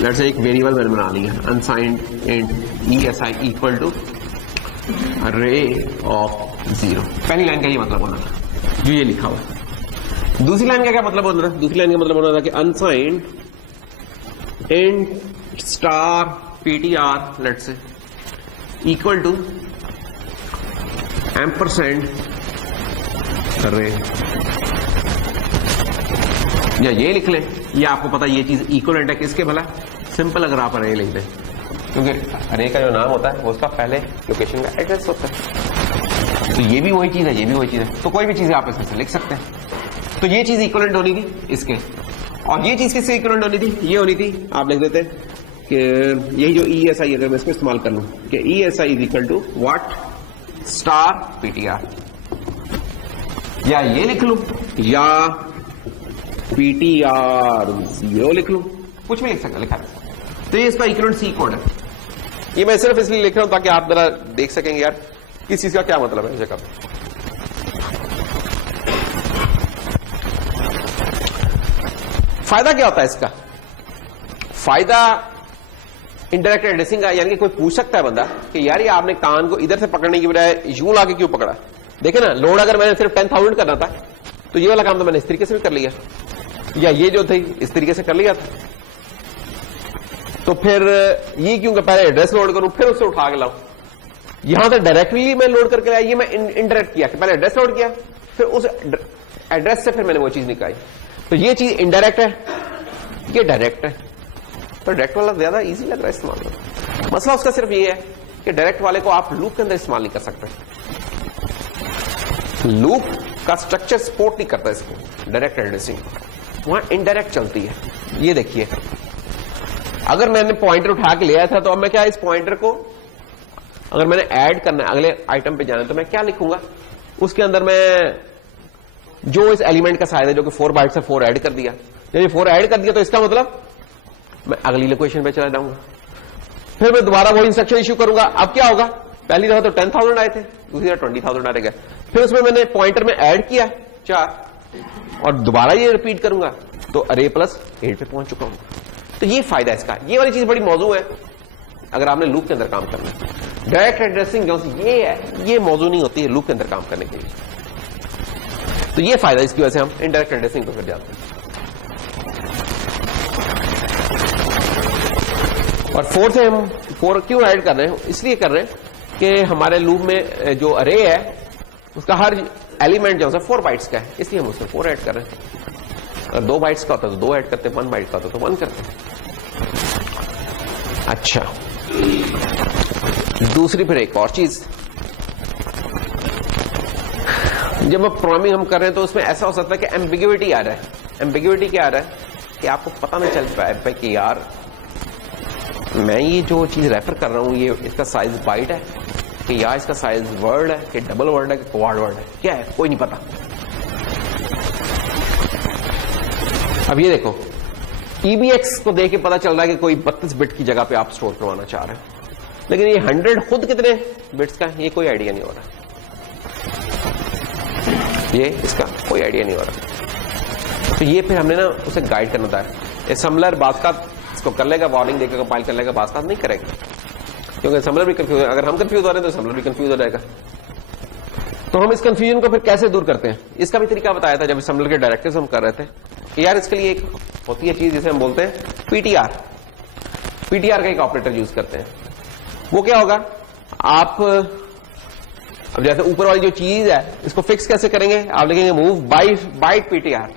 लेट्स से एक वेरिएबल मैंने बना लिया unsigned int ESI equal to array of 0। पहली लाइन का ये मतलब होना था जो ये लिखा हुआ। दूसरी लाइन का क्या मतलब होना था? दूसरी लाइन का मतलब होना था कि unsigned int star PTR let's say equal to ampersand array, या ये लिख ले, ये आपको पता ये चीज इक्वलेंट है किसके भला? सिंपल अगर आप अरे लिख दें, क्योंकि अरे का जो नाम होता है वो उसका पहले लोकेशन का एड्रेस होता है। तो ये भी वही चीज है, ये भी वही चीज है, तो कोई भी चीज आप इसमें से लिख सकते हैं। तो ये चीज इक्वलेंट होनी थी इसके, और ये चीज किससे इक्वलेंट होनी थी? ये होनी थी, आप लिख देते कि यही जो ESI अगर मैं इसको इस्तेमाल कर लूं कि ESI is equal to what star PTR, या ये लिख लूं या PTR 0 लिख लूं, कुछ भी लिख सकता लिखा है। तो ये इसका इक्वलेंट सी कोड है। ये मैं सिर्फ इसलिए लिख रहा हूं ताकि आप जरा देख सकेंगे यार किस चीज का क्या मतलब है जगह। फायदा क्या होता है इसका? फायदा इनडायरेक्ट एड्रेसिंग का, यानी कि कोई पूछ सकता है बंदा कि यार ये आपने कान को इधर से पकड़ने की बजाय यूं लाके क्यों पकड़ा? देखे ना, लोड अगर मैंने सिर्फ 10,000 करना था तो ये वाला काम तो मैंने इस तरीके से भी कर लिया, या ये जो थी इस तरीके से कर लिया था। तो फिर ये क्यों कि पहले एड्रेस लोड करूं फिर उससे उठा के लाऊं? यहां से डायरेक्टली मैं लोड करके लाया, ये मैं इनडायरेक्ट किया कि पहले एड्रेस लोड किया फिर उस एड्रेस से फिर मैंने वो चीज निकाली। तो ये चीज इनडायरेक्ट है, ये डायरेक्ट है। तो डायरेक्ट वाला ज्यादा इजी लग रहा है इस्तेमाल करना। मसला उसका सिर्फ ये है कि डायरेक्ट वाले को आप लूप के अंदर इस्तेमाल नहीं कर सकते, लूप का स्ट्रक्चर सपोर्ट नहीं करता इसको, डायरेक्ट एड्रेसिंग वहां इनडायरेक्ट चलती है। ये देखिए, अगर मैंने पॉइंटर उठा के लिया था तो अब मैं क्या इस पॉइंटर को अगर मैंने ऐड करना है अगले आइटम पे जाना है तो मैं क्या लिखूंगा? उसके अंदर मैं जो इस एलिमेंट का साइज है जो कि 4 बाइट से 4 ऐड कर दिया, जब ये 4 ऐड कर दिया तो इसका मतलब मैं अगली लोकेशन पे चला जाऊंगा, फिर मैं दोबारा वो इंस्ट्रक्शन इश्यू करूंगा। अब क्या होगा? पहली दफा तो 10,000 आए थे, दूसरी दफा 20,000 आ गए, फिर उसमें मैंने पॉइंटर में ऐड किया 4 और दोबारा ये रिपीट करूंगा तो अरे प्लस 8 पे पहुंच चुका हूं। तो ये फायदा इसका, ये वाली चीज बड़ी मौजू है अगर आपने लूप के अंदर काम करना है। डायरेक्ट एड्रेसिंग जो ये है ये मौजू नहीं होती है लूप के अंदर काम करने के लिए। तो ये फायदा इसकी वजह से हम इनडायरेक्ट एड्रेसिंग को कर जाते हैं। और 4 से हम 4 क्यों ऐड कर रहे हैं? इसलिए कर रहे हैं कि हमारे लूप में जो अरे है उसका हर एलिमेंट जो है 4 बाइट्स का है, इसलिए हम उसमें 4 ऐड कर रहे हैं। अगर 2 बाइट्स का होता तो 2 ऐड करते, 1 बाइट का होता तो 1 करते। अच्छा, दूसरी फिर एक और चीज, जब हम प्रोग्रामिंग हम कर रहे हैं तो उसमें ऐसा हो सकता है कि एम्बिग्युइटी आ रहा है। एम्बिग्युइटी क्या आ रहा है कि आपको पता नहीं चल पाया कि यार मैं ये जो चीज रेफर कर रहा हूं ये इसका साइज बाइट है कि या इसका साइज वर्ड है कि डबल वर्ड है कि क्वाड वर्ड है, क्या है कोई नहीं पता। अब ये देखो EBX को देख के पता चल रहा है कि कोई 32 बिट की जगह पे आप स्टोर करवाना चाह रहे हैं, लेकिन ये 100 खुद कितने बिट्स का, ये कोई आइडिया नहीं हो रहा, ये इसका कोई आइडिया नहीं हो रहा। तो ये फिर हमने ना उसे गाइड करना था। असम्बलर बास्तात इसको कर लेगा, वार्निंग देकर कंपाइल कर लेगा, बास्तात नहीं करेगा, क्योंकि असम्बलर भी कंफ्यूज, अगर हम कंफ्यूज हो रहे हैं तो असम्बलर भी कंफ्यूज हो जाएगा। तो हम इस कंफ्यूजन को फिर कैसे दूर करते हैं, इसका भी तरीका बताया था जब असम्बलर के डायरेक्टिव्स हम कर रहे थे कि यार इसके लिए एक होती है चीज जिसे हम बोलते हैं PTR का एक ऑपरेटर यूज करते हैं। वो क्या होगा, आप अब जैसे ऊपर वाली जो चीज है इसको फिक्स कैसे करेंगे, आप लिखेंगे मूव बाइट PTR।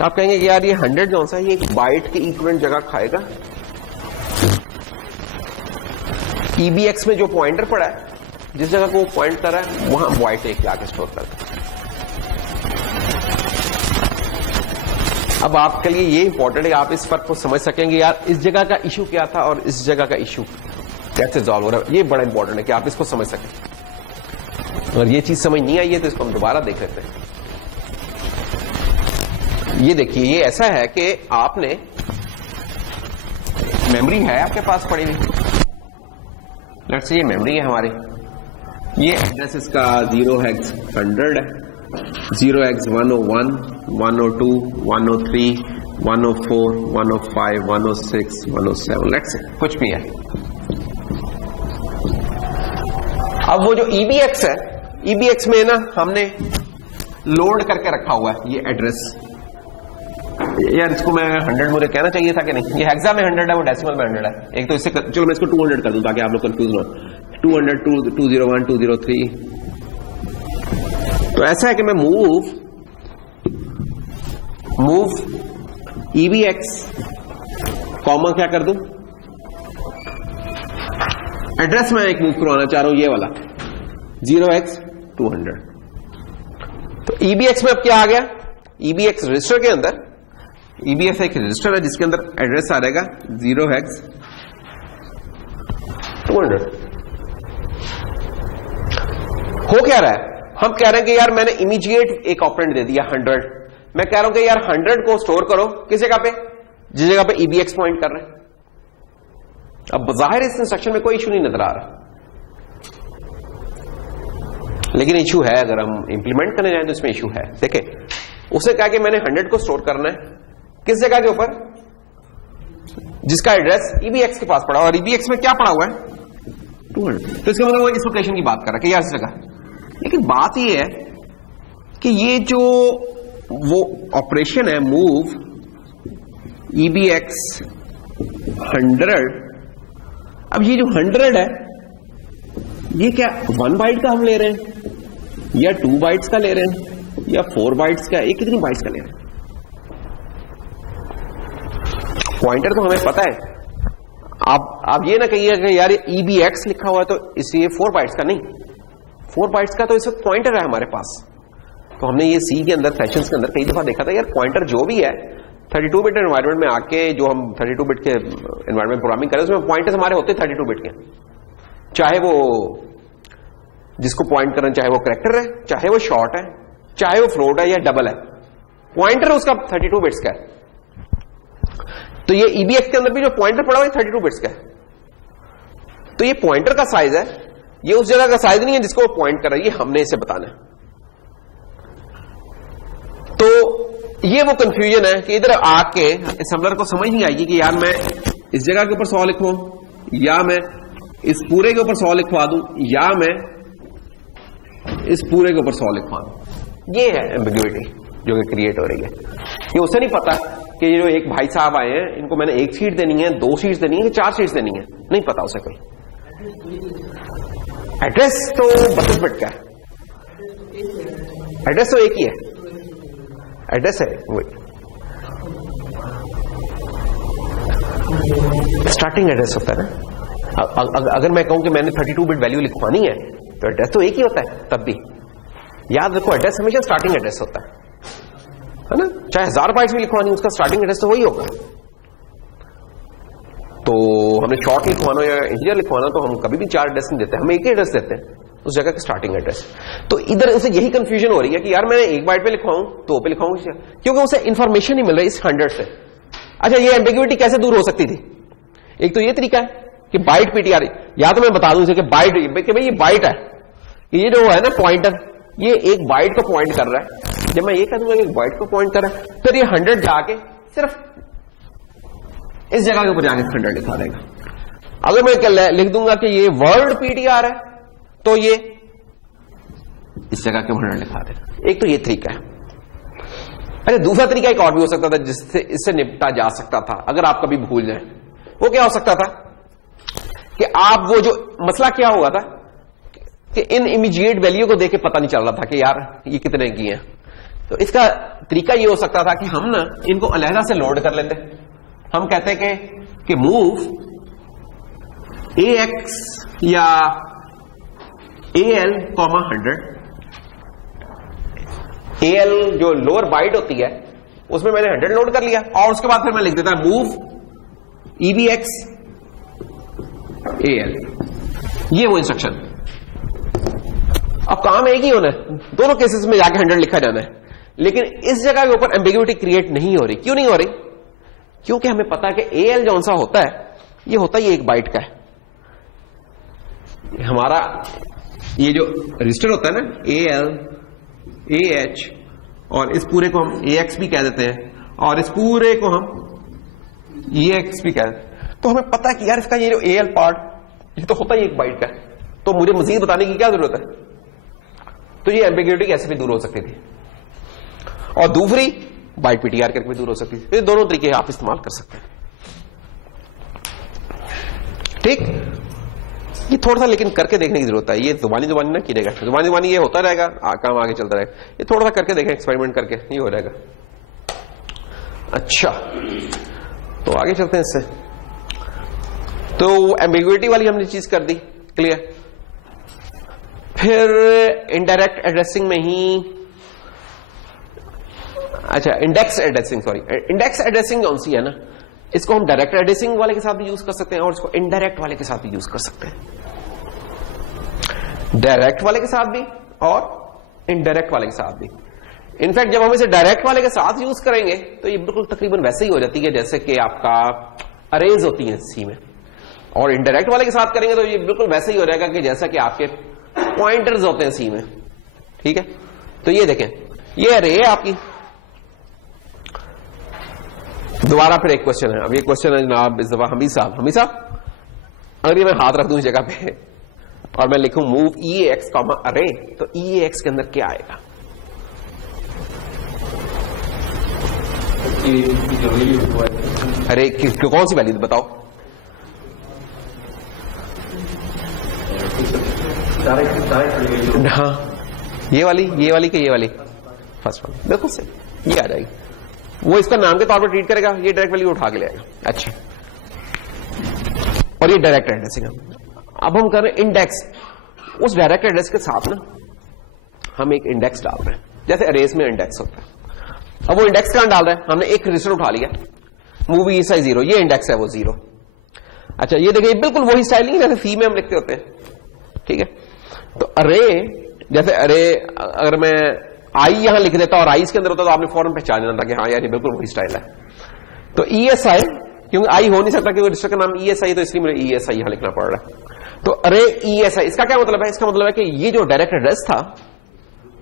आप कहेंगे कि यार ये 100 जो सा है ये एक बाइट की इक्विवेलेंट जगह खाएगा, EBX में जो पॉइंटर पड़ा है जिस जगह को वो पॉइंट कर रहा है वहां बाइट एक लाके स्टोर कर दें। अब आपके लिए ये इंपॉर्टेंट है कि आप इस फर्क को समझ सकेंगे, यार इस जगह का इशू क्या था और इस जगह का इशू कैसे सॉल्व हो रहा है। ये बड़ा इंपॉर्टेंट है कि आप इसको समझ सकें। अगर ये चीज समझ नहीं आई है तो इसको हम दोबारा देख लेते हैं। ये देखिए, ये ऐसा है कि आपने मेमोरी है आपके पास पड़ी हुई, लेट्स से ये मेमोरी है हमारी, ये एड्रेस इसका 0x100 है, 0x101, 102, 103, 104, 105, 106, 107, लेट्स से कुछ भी है। अब वो जो EBX है, EBX में ना हमने लोड करके रखा हुआ है ये एड्रेस। यार इसको मैं 100 मुझे कहना चाहिए था कि नहीं, ये हेक्सा में 100 है, वो डेसिमल में 100 है। एक तो इससे चलो मैं इसको 200 कर दूं ताकि आप लोग कंफ्यूज ना हो। 200, 201, 203। तो ऐसा है कि मैं मूव EBX कॉमा क्या कर दूं, एड्रेस में एक मूव करवाना चाह रहा हूं, ये वाला 0x200। तो EBX में अब क्या आ गया, EBX रजिस्टर के अंदर, EBX एक रजिस्टर है जिसके अंदर एड्रेस आ रहेगा 0x200। हो क्या रहा है, हम कह रहे हैं कि यार मैंने इमीडिएट एक ऑपरेंड दे दिया 100, मैं कह रहा हूं कि यार 100 को स्टोर करो किस जगह पे, जिस जगह पे EBX पॉइंट कर रहे हैं। अब बाहर इस इंस्ट्रक्शन में कोई इशू नहीं नजर आ रहा, लेकिन इशू है, अगर हम इंप्लीमेंट करने जाएं तो इसमें इशू है। देखें, उसे कहा कि मैंने 100 को स्टोर करना है किस जगह के ऊपर, जिसका एड्रेस EBX के पास पड़ा, और EBX में क्या पड़ा हुआ है 200। तो इसका मतलब वो इस लोकेशन की बात कर रहा है कि यार इस जगह। लेकिन बात ये है कि ये जो वो ऑपरेशन है मूव EBX 100, अब ये जो 100 है ये क्या 1 बाइट का हम ले रहे हैं या 2 बाइट्स का ले रहे हैं या 4 बाइट्स का, ये कितनी बाइट्स का ले रहे हैं। पॉइंटर तो हमें पता है, आप ये ना कहिए कि यार ये EBX लिखा हुआ है तो इसलिए 4 बाइट्स का नहीं, 4 बाइट्स का तो इस वक्त पॉइंटर है हमारे पास। तो हमने ये C के अंदर सेशंस के अंदर कई दफा देखा था, यार पॉइंटर जो भी है 32 बिट एनवायरमेंट में आके, जो हम 32 बिट के एनवायरमेंट प्रोग्रामिंग करें उसमें पॉइंटर्स हमारे होते 32 बिट के, चाहे वो जिसको पॉइंट करना चाहे वो कैरेक्टर है, चाहे वो शॉर्ट है, चाहे वो फ्लोट है या डबल है, पॉइंटर उसका 32 बिट्स का है। तो ये EBX के अंदर भी जो पॉइंटर पड़ा हुआ है 32 बिट्स का है। तो ये पॉइंटर का साइज है, ये उस जगह का साइज नहीं है जिसको वो पॉइंट कर रहा है, ये हमने इसे बताना है। तो ये वो कंफ्यूजन है कि इधर आके असम्बलर को समझ नहीं आएगी कि यार मैं इस जगह के ऊपर 100 लिखूं या मैं इस पूरे के ऊपर 100 लिखवा दूं या मैं इस पूरे के ऊपर 100 लिखवा दूं। ये है एम्बिग्युइटी जो कि क्रिएट हो रही है। ये उसे नहीं पता कि ये जो एक भाई साहब आए हैं इनको मैंने 1 सीट देनी है, 2 सीट्स देनी है कि 4 सीट्स देनी है, नहीं पता उसे कोई। एड्रेस तो 32 बिट का है, एड्रेस तो एक ही है, एड्रेस है वही स्टार्टिंग एड्रेस होता है ना। अगर मैं कहूं कि मैंने 32 बिट वैल्यू लिखवानी है तो एड्रेस तो एक ही होता है, तब भी याद रखो एड्रेस हमेशा स्टार्टिंग एड्रेस होता है ना। चाहे 1000 बाइट्स भी लिखवानी उसका स्टार्टिंग एड्रेस तो वही होगा। तो हमने शॉर्ट लिखवाना या इंटीजर लिखवाना तो हम कभी भी 4 एड्रेस नहीं देते, हम एक ही एड्रेस देते हैं। उस जगह का स्टार्टिंग एड्रेस। तो इधर उसे यही कंफ्यूजन हो रही है कि यार मैंने 1 बाइट पे लिखवाऊं 2 पे लिखवाऊं, क्योंकि उसे इंफॉर्मेशन नहीं मिल रही इस 100 से। अच्छा, ये एम्बिग्युइटी कैसे दूर हो सकती थी? एक तो ये तरीका है कि बाइट पीटीआर, या तो मैं बता दूं कि बाइट, कि भाई ये बाइट है, ये जो है ना पॉइंटर, ये एक बाइट को पॉइंट कर रहा है। जब मैं ये कह दूंगा कि बाइट को पॉइंट कर रहा है, फिर ये 100 जाके सिर्फ इस जगह के ऊपर जाके 100 लिखा देगा। अगर मैं लिख दूंगा कि ये वर्ड पीटीआर है, तो ये इस जगह के 100 लिखा देगा। एक तो ये तरीका है। अरे दूसरा तरीका एक और भी हो सकता था जिससे इससे निपटा जा सकता था, अगर आप कभी भूल जाए। वो क्या हो सकता था कि आप वो जो मसला क्या हुआ था कि इन इमीडिएट वैल्यू को देके पता नहीं चल रहा था कि यार ये कितने की है। तो इसका तरीका ये हो सकता था कि हम ना इनको अलहदा से लोड कर लेते। हम कहते कि मूव AX या AL, 100। AL जो लोअर बाइट होती है उसमें मैंने 100 लोड कर लिया, और उसके बाद फिर मैं लिख देता मूव EBX AL। ये वो इंस्ट्रक्शन। अब काम एक ही होना है, दोनों केसेस में जाके 100 लिखा जाना है, लेकिन इस जगह के ऊपर एम्बिग्युइटी क्रिएट नहीं हो रही। क्यों नहीं हो रही? क्योंकि हमें पता है कि AL जौन सा होता है ये होता ही 1 बाइट का है। हमारा ये जो रजिस्टर होता है ना AL AH, और इस पूरे को हम AX भी कह देते हैं, और इस पूरे को हम EX भी कह देते हैं। तो हमें पता है कि यार इसका ये जो AL पार्ट ये तो होता ही 1 बाइट का है, तो मुझे मजीद बताने की क्या जरूरत है? तो ये एम्बिग्युइटी कैसे भी दूर हो सकती थी, और दूसरी बाइट पीटीआर करके भी दूर हो सकती थी। ये दोनों तरीके आप इस्तेमाल कर सकते हैं। ठीक, ये थोड़ा सा लेकिन करके देखने की जरूरत है। ये जुबानी ना कीजिएगा, जुबानी ये होता रहेगा, काम आगे चलता रहेगा। ये थोड़ा सा करके देखें, एक्सपेरिमेंट करके, ये हो जाएगा। अच्छा, तो आगे चलते हैं इससे। तो एम्बिग्युइटी वाली हमने चीज कर दी क्लियर। फिर इनडायरेक्ट एड्रेसिंग में ही, अच्छा index addressing, sorry index addressing कौन सी है ना, इसको हम डायरेक्ट एड्रेसिंग वाले के साथ भी यूज कर सकते हैं, और इसको इनडायरेक्ट वाले के साथ भी यूज कर सकते हैं। डायरेक्ट वाले के साथ भी और इनडायरेक्ट वाले के साथ भी। इनफैक्ट जब हम इसे डायरेक्ट वाले के साथ यूज करेंगे तो ये बिल्कुल तकरीबन वैसे ही हो जाती है जैसे कि आपका अरेज होती है सी में, और इनडायरेक्ट वाले के साथ करेंगे तो ये बिल्कुल वैसे ही हो जाएगा कि जैसा कि आपके पॉइंटर्स होते हैं सी में। ठीक है, तो ये देखें, ये अरे है आपकी। दोबारा फिर एक क्वेश्चन है। अब ये क्वेश्चन है जनाब इस दफा हमीद साहब, अगर ये मैं हाथ रख दूं इस जगह पे और मैं लिखूं मूव EAX कॉमा अरे, तो EAX के अंदर क्या आएगा? अरे कौन सी वैल्यू बताओ? हाँ, ये वाली कि ये वाली? फर्स्ट वाली, बिल्कुल सही, ये आ जाएगी। वो इसका नाम के तौर पर ट्रीट करेगा, ये डायरेक्ट वैल्यू उठा के ले आएगा। अच्छा, और ये डायरेक्ट एड्रेसिंग है। अब हम कर रहे हैं इंडेक्स। उस डायरेक्ट एड्रेस के साथ ना हम एक इंडेक्स डाल रहे हैं, जैसे अरेज में इंडेक्स होता है। अब वो इंडेक्स कहां डाल रहे हैं? हमने एक रजिस्टर उठा लिया, मूवी साइज 0, ये इंडेक्स है वो 0। अच्छा, ये देखिए बिल्कुल वही स्टाइल नहीं जैसे सी में हम लिखते होते हैं। ठीक है, तो अरे, जैसे अरे अगर मैं आई यहां लिख देता और आई इसके अंदर होता तो आपने फौरन पहचान लेना था कि हाँ यार ये बिल्कुल वही स्टाइल है। तो ESI, क्योंकि आई हो नहीं सकता क्योंकि रजिस्टर का नाम ESI, तो इसलिए मुझे ESI यहां लिखना पड़ रहा है। तो अरे ESI, इसका क्या मतलब है? इसका मतलब है कि ये जो डायरेक्ट एड्रेस था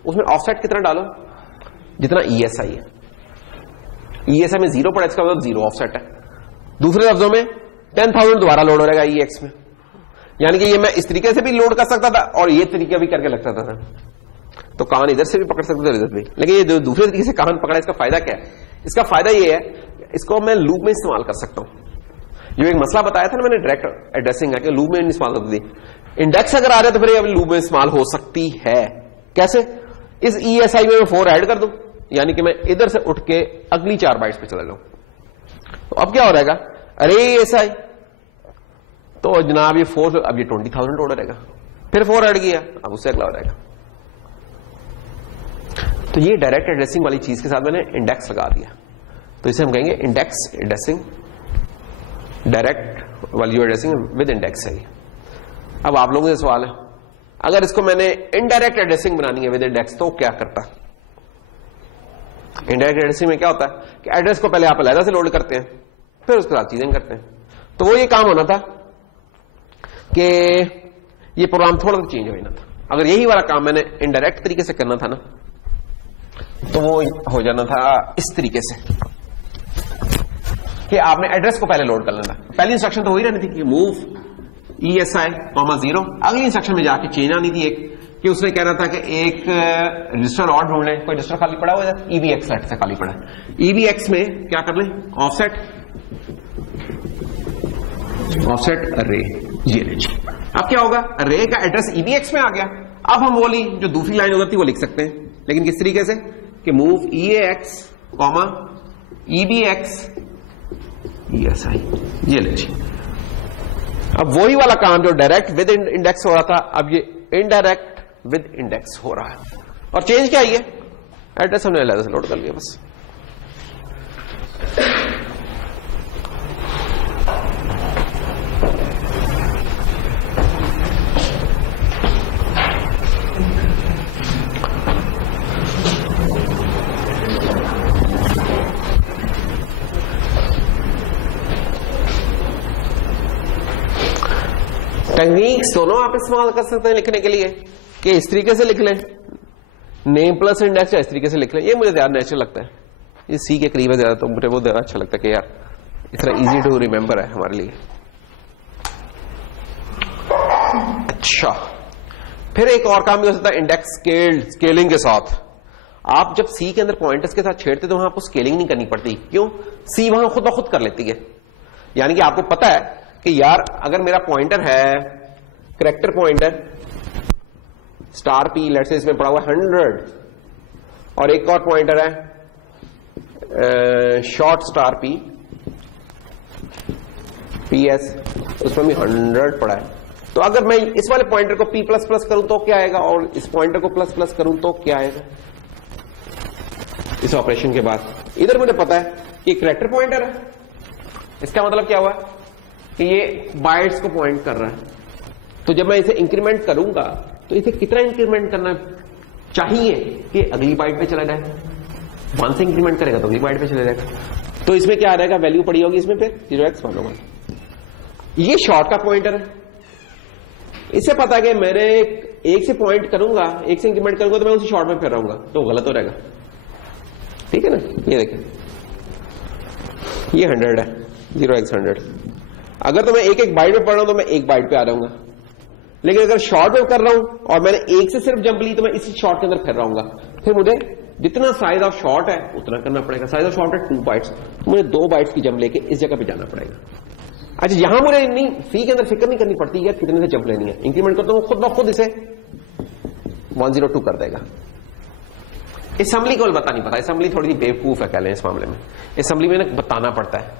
उसमें ऑफसेट कितना डालो? जितना ESI है। ESI में 0 पड़ा, इसका मतलब 0 ऑफसेट है। दूसरे लफ्जों में 10,000 दोबारा लोड हो जाएगा EX में। यानी कि ये मैं इस तरीके से भी लोड कर सकता था और ये तरीका भी करके लग सकता था। तो कान इधर से भी पकड़ सकते थे, इधर भी। लेकिन ये जो दूसरे तरीके से कान पकड़ा, इसका फायदा क्या है? इसका फायदा ये है, इसको मैं लूप में इस्तेमाल कर सकता हूं। जो एक मसला बताया था ना मैंने डायरेक्ट एड्रेसिंग का, लूप में इस्तेमाल होती थी। इंडेक्स अगर आ रहा है तो फिर अब लूप में इस्तेमाल हो सकती है। कैसे? इस ESI में मैं 4 ऐड कर दूं, यानी कि मैं इधर से उठ के अगली 4 बाइट्स पे चला जाऊं। तो अब क्या हो जाएगा? अरे ESI, तो जनाब ये 4, अब ये 20,000 लोड रहेगा। फिर 4 ऐड किया, अब उससे अगला हो जाएगा। तो ये डायरेक्ट एड्रेसिंग वाली चीज के साथ मैंने इंडेक्स लगा दिया, तो इसे हम कहेंगे index addressing, direct value addressing with index है। अब आप लोगों से सवाल है, अगर इसको मैंने इनडायरेक्ट एड्रेसिंग बनानी है विद इंडेक्स तो क्या करता? इनडायरेक्ट एड्रेसिंग में क्या होता है कि एड्रेस को पहले आप अलग से लोड करते हैं, फिर उसके बाद चीजें करते हैं। तो वो ये काम होना था कि ये प्रोग्राम थोड़ा सा चेंज हो जाना था। अगर यही वाला काम मैंने इनडायरेक्ट तरीके से करना था ना, तो वो हो जाना था इस तरीके से कि आपने एड्रेस को पहले लोड कर लेना। पहली इंस्ट्रक्शन तो वही रहनी थी कि मूव ESI, 0। अगली इंस्ट्रक्शन में जाके चेंज आनी थी एक कि उसने कहना था कि एक रजिस्टर और ढूंढ लें, कोई रजिस्टर खाली पड़ा हुआ है, EBX सेट से खाली पड़ा है। EBX में क्या कर लें? ऑफसेट अरे, ये जी। अब क्या होगा? अरे का एड्रेस EBX में आ गया। अब हम वाली जो दूसरी लाइन होती है वो लिख सकते हैं, लेकिन किस तरीके से कि मूव EAX, EBX ESI, ये ले जी। अब वही वाला काम जो डायरेक्ट विद इंडेक्स हो रहा था, अब ये इनडायरेक्ट विद इंडेक्स हो रहा है। और चेंज क्या है? एड्रेस हमने अलग से लोड कर लिया बस। टेक्निक्स दोनों आप इस्तेमाल कर सकते हैं लिखने के लिए कि इस तरीके से लिख लें नेम प्लस इंडेक्स, या इस तरीके से लिख लें। ये मुझे ज्यादा नेचुरल लगता है, ये सी के करीब है ज्यादा, तो मुझे वो ज्यादा अच्छा लगता है कि यार इतना इजी टू रिमेंबर है हमारे लिए। अच्छा, फिर एक और काम भी हो सकता है इंडेक्स स्केलिंग के साथ। आप जब सी के अंदर पॉइंटर्स के साथ छेड़ते तो वहां आपको स्केलिंग नहीं करनी पड़ती। क्यों? सी वहां खुद ब खुद कर लेती है। यानी कि आपको पता है कि यार अगर मेरा पॉइंटर है character pointer star P, let's say इसमें पड़ा हुआ 100, और एक और पॉइंटर है शॉर्ट स्टार पी PS, उसमें भी 100 पड़ा है। तो अगर मैं इस वाले पॉइंटर को P++ करूं तो क्या आएगा, और इस पॉइंटर को प्लस करूं तो क्या आएगा? इस ऑपरेशन के बाद इधर मुझे पता है कि करेक्टर पॉइंटर है, इसका मतलब क्या हुआ कि ये बाइट्स को पॉइंट कर रहा है। तो जब मैं इसे इंक्रीमेंट करूंगा तो इसे कितना इंक्रीमेंट करना चाहिए कि अगली बाइट पे चला जाए। 1 से इंक्रीमेंट करेगा तो अगली बाइट पे चला जाएगा। तो इसमें क्या आ रहेगा? वैल्यू पड़ी होगी इसमें फिर 0x101। ये शॉर्ट का पॉइंटर है। इससे पता है कि मेरे एक से पॉइंट करूंगा, एक से इंक्रीमेंट करूंगा तो मैं उसी शॉर्ट में फिर रहूंगा, तो गलत हो रहेगा। ठीक है ना? ये देखें, ये 100 है, 0x100। अगर तो मैं एक बाइट में पढ़ रहा हूं तो मैं एक बाइट पे आ रहूंगा, लेकिन अगर शॉर्ट में कर रहा हूं और मैंने एक से सिर्फ जंप ली तो मैं इसी शॉर्ट के अंदर फिर रहूंगा। फिर मुझे जितना साइज ऑफ शॉर्ट है उतना करना पड़ेगा। साइज ऑफ शॉर्ट है 2 बाइट्स, तो मुझे 2 बाइट्स की जंप लेके इस जगह पे जाना पड़ेगा। अच्छा, यहां मुझे नहीं सी के अंदर फिक्र नहीं करनी पड़ती यार कितने से जंप लेनी है। इंक्रीमेंट करता हूं खुद ब खुद इसे 102 कर देगा। असेंबली को पता नहीं पता, असेंबली थोड़ी सी बेवकूफ है कह लें इस मामले में। असेंबली में बताना पड़ता है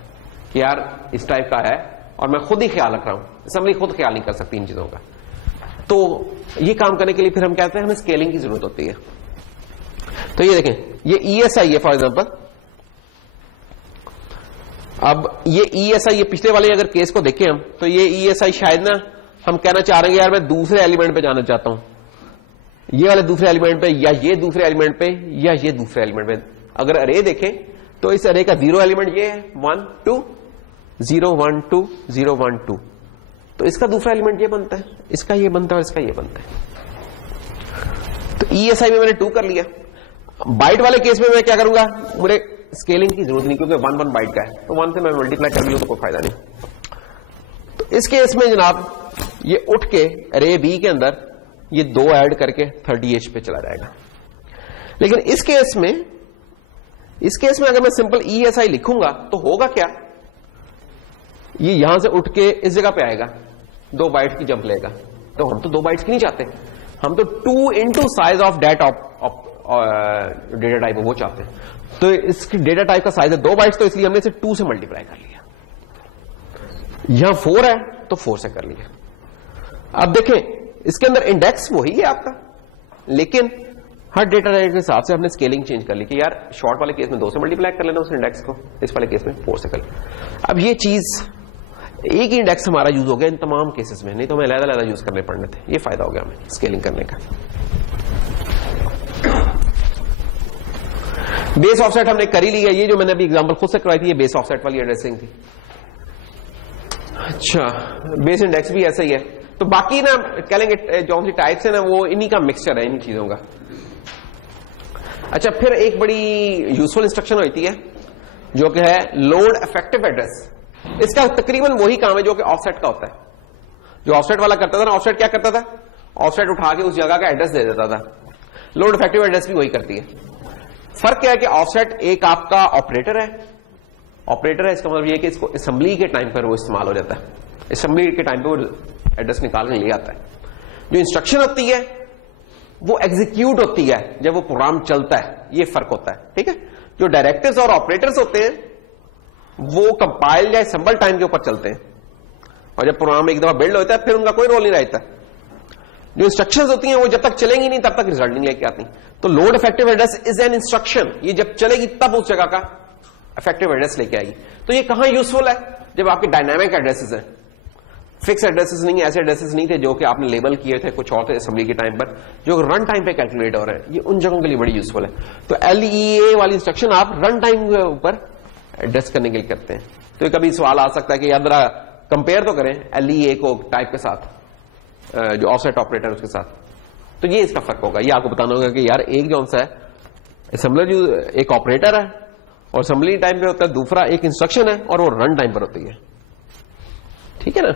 कि यार इस टाइप का है और मैं खुद ही ख्याल रख रहा हूं। असेंबली खुद ख्याल नहीं कर सकती इन चीजों का। तो ये काम करने के लिए फिर हम कहते हैं हमें स्केलिंग की जरूरत होती है। तो ये देखें, ये ESI है फॉर एग्जांपल। अब ये ESI, ये पिछले वाले अगर केस को देखें हम, तो ये ESI शायद ना हम कहना चाह रहे हैं यार मैं दूसरे एलिमेंट पे जाना चाहता हूं, ये वाले दूसरे एलिमेंट पे, या ये दूसरे एलिमेंट पे, या ये दूसरे एलिमेंट पे। अगर अरे देखें तो इस अरे का 0 एलिमेंट ये है 1 2 0 1 2 0 1 2, तो इसका दूसरा एलिमेंट ये बनता है, इसका ये बनता है और इसका ये बनता है। तो ESI में मैंने 2 कर लिया। बाइट वाले केस में मैं क्या करूंगा, मुझे स्केलिंग की जरूरत नहीं क्योंकि 1 1 बाइट का है, तो 1 से मैं मल्टीप्लाई कर लिया तो कोई फायदा नहीं। तो इस केस में जनाब ये उठ के अरे बी के अंदर ये 2 ऐड करके 30H पे चला जाएगा। लेकिन इस केस में अगर मैं सिंपल ESI लिखूंगा तो होगा क्या, ये यहां से उठ के इस जगह पे आएगा, 2 बाइट्स की जंप लेगा। तो हम तो 2 बाइट्स की नहीं चाहते, हम तो 2 into size of data type वो चाहते हैं। तो इसकी डेटा टाइप का साइज है 2 बाइट्स, तो इसलिए हमने इसे 2 से मल्टीप्लाई कर लिया। यहां 4 है तो 4 से कर लिया। अब देखें इसके अंदर इंडेक्स वही है आपका, लेकिन हर डेटा टाइप के हिसाब से हमने स्केलिंग चेंज कर ली कि यार शॉर्ट वाले केस में 2 से मल्टीप्लाई कर लेना उस इंडेक्स को, इस वाले केस में 4 से कर लेना। अब ये चीज एक ही इंडेक्स हमारा यूज हो गया इन तमाम केसेस में, नहीं तो हमें अलग-अलग यूज करने पड़ने थे। ये फायदा हो गया हमें स्केलिंग करने का। बेस ऑफसेट हमने कर ही लिया, ये जो मैंने अभी एग्जांपल खुद से करवाई थी ये बेस ऑफसेट वाली एड्रेसिंग थी। अच्छा, बेस इंडेक्स भी ऐसा ही है। तो बाकी ना कह लेंगे जो सी टाइप्स है ना वो इन्हीं का मिक्सचर है, इन्हीं चीजों का। अच्छा, फिर एक बड़ी यूजफुल इंस्ट्रक्शन होती है जो कि है लोड इफेक्टिव एड्रेस। इसका तकरीबन वही काम है जो कि ऑफसेट का होता है। जो ऑफसेट वाला करता था ना, ऑफसेट क्या करता था, ऑफसेट उठा के उस जगह का एड्रेस दे देता था। लोड इफेक्टिव एड्रेस भी वही करती है। फर्क क्या है कि ऑफसेट एक आपका ऑपरेटर है, ऑपरेटर है, इसका मतलब ये कि इसको असेंबली के टाइम पर वो इस्तेमाल हो जाता है। असेंबली के टाइम पे वो एड्रेस निकाल के ले आता है। जो इंस्ट्रक्शन होती है वो एग्जीक्यूट होती है जब वो प्रोग्राम चलता है, ये फर्क होता है। ठीक है, जो डायरेक्टिव्स और ऑपरेटर्स होते हैं वो कंपाइल या असेंबल टाइम के ऊपर चलते हैं, और जब प्रोग्राम एक दफा बिल्ड होता है फिर उनका कोई रोल नहीं रहता। जो इंस्ट्रक्शंस होती हैं वो जब तक चलेंगी नहीं तब तक रिजल्ट नहीं लेके आती। तो load effective address is an instruction, ये जब चलेगी तब उस जगह का इफेक्टिव एड्रेस लेके आएगी। तो ये कहां यूजफुल है, जब आपके डायनामिक एड्रेसेस हैं, फिक्स एड्रेसेस नहीं, ऐसे एड्रेसेस नहीं थे जो कि आपने लेबल किए थे, कुछ और थे असेंबली के टाइम पर जो रन टाइम पे कैलकुलेट हो रहे हैं, ये उन जगहों के लिए बड़ी यूजफुल है। तो LEA वाली इंस्ट्रक्शन आप रन टाइम के ऊपर एड्रेस करने के लिए करते हैं। तो कभी सवाल आ सकता है कि यार जरा कंपेयर तो करें LEA को टाइप के साथ, जो ऑफसेट ऑपरेटर उसके साथ। तो ये इसका फर्क होगा, ये आपको बताना होगा कि यार एक जो सा है असेंबलर एक ऑपरेटर है और असेंबली टाइम पे होता है, दूसरा एक इंस्ट्रक्शन है और वो रन टाइम पर होती है। ठीक है ना।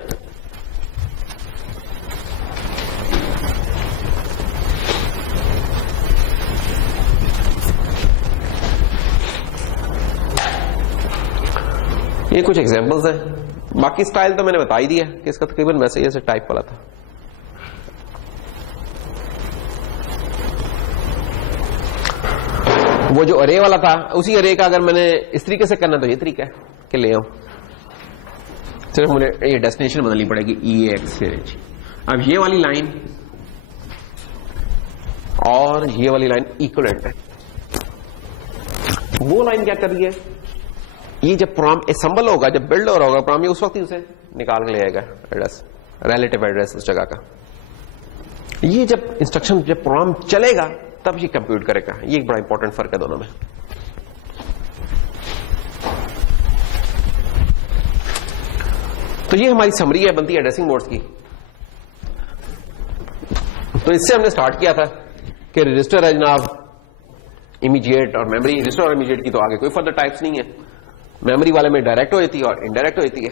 ये कुछ एग्जांपल्स हैं, बाकी स्टाइल तो मैंने बता ही दिया कि इसका तकरीबन वैसे ही ऐसे टाइप वाला था। वो जो अरे वाला था, उसी अरे का अगर मैंने इस तरीके से करना तो ये तरीका है कि ले आओ, सिर्फ मुझे ये डेस्टिनेशन बदलनी पड़ेगी EAX से। अब ये वाली लाइन और ये वाली लाइन इक्वलेंट है। वो लाइन क्या कर रही है, ये जब प्रोग्राम असेंबल होगा, जब बिल्ड हो रहा होगा प्रोग्राम, ये उस वक्त ही उसे निकाल के ले आएगा एड्रेस, रिलेटिव एड्रेस उस जगह का। ये जब इंस्ट्रक्शन, जब प्रोग्राम चलेगा तब ये कंप्यूट करेगा। ये एक बड़ा इंपॉर्टेंट फर्क है दोनों में। तो ये हमारी समरी है बनती है एड्रेसिंग मोड्स की। तो इससे हमने स्टार्ट किया था कि रजिस्टर है जनाब इमीडिएट और मेमोरी। रजिस्टर और इमीडिएट की तो आगे कोई फर्दर टाइप्स नहीं है। मेमोरी वाले में डायरेक्ट हो जाती है और इनडायरेक्ट हो जाती है।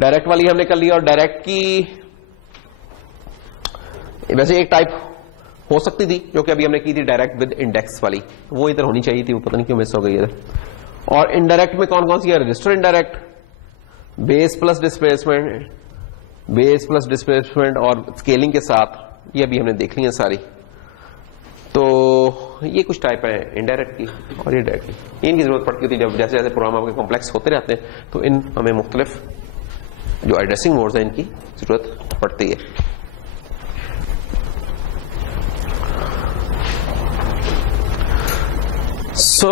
डायरेक्ट वाली हमने कर ली, और डायरेक्ट की वैसे एक टाइप हो सकती थी जो कि अभी हमने की थी डायरेक्ट विद इंडेक्स वाली, वो इधर होनी चाहिए थी, वो पता नहीं क्यों मिस हो गई इधर। और इनडायरेक्ट में कौन कौन सी है, register indirect, base plus displacement, base plus displacement और स्केलिंग के साथ, ये अभी हमने देख ली है सारी। तो ये कुछ टाइप है इनडायरेक्ट की और ये डायरेक्ट की। इनकी जरूरत पड़ती थी जब जैसे जैसे प्रोग्राम आपके कॉम्प्लेक्स होते रहते हैं, तो इन हमें मुख्तलिफ जो एड्रेसिंग मोड्स हैं इनकी जरूरत पड़ती है। So,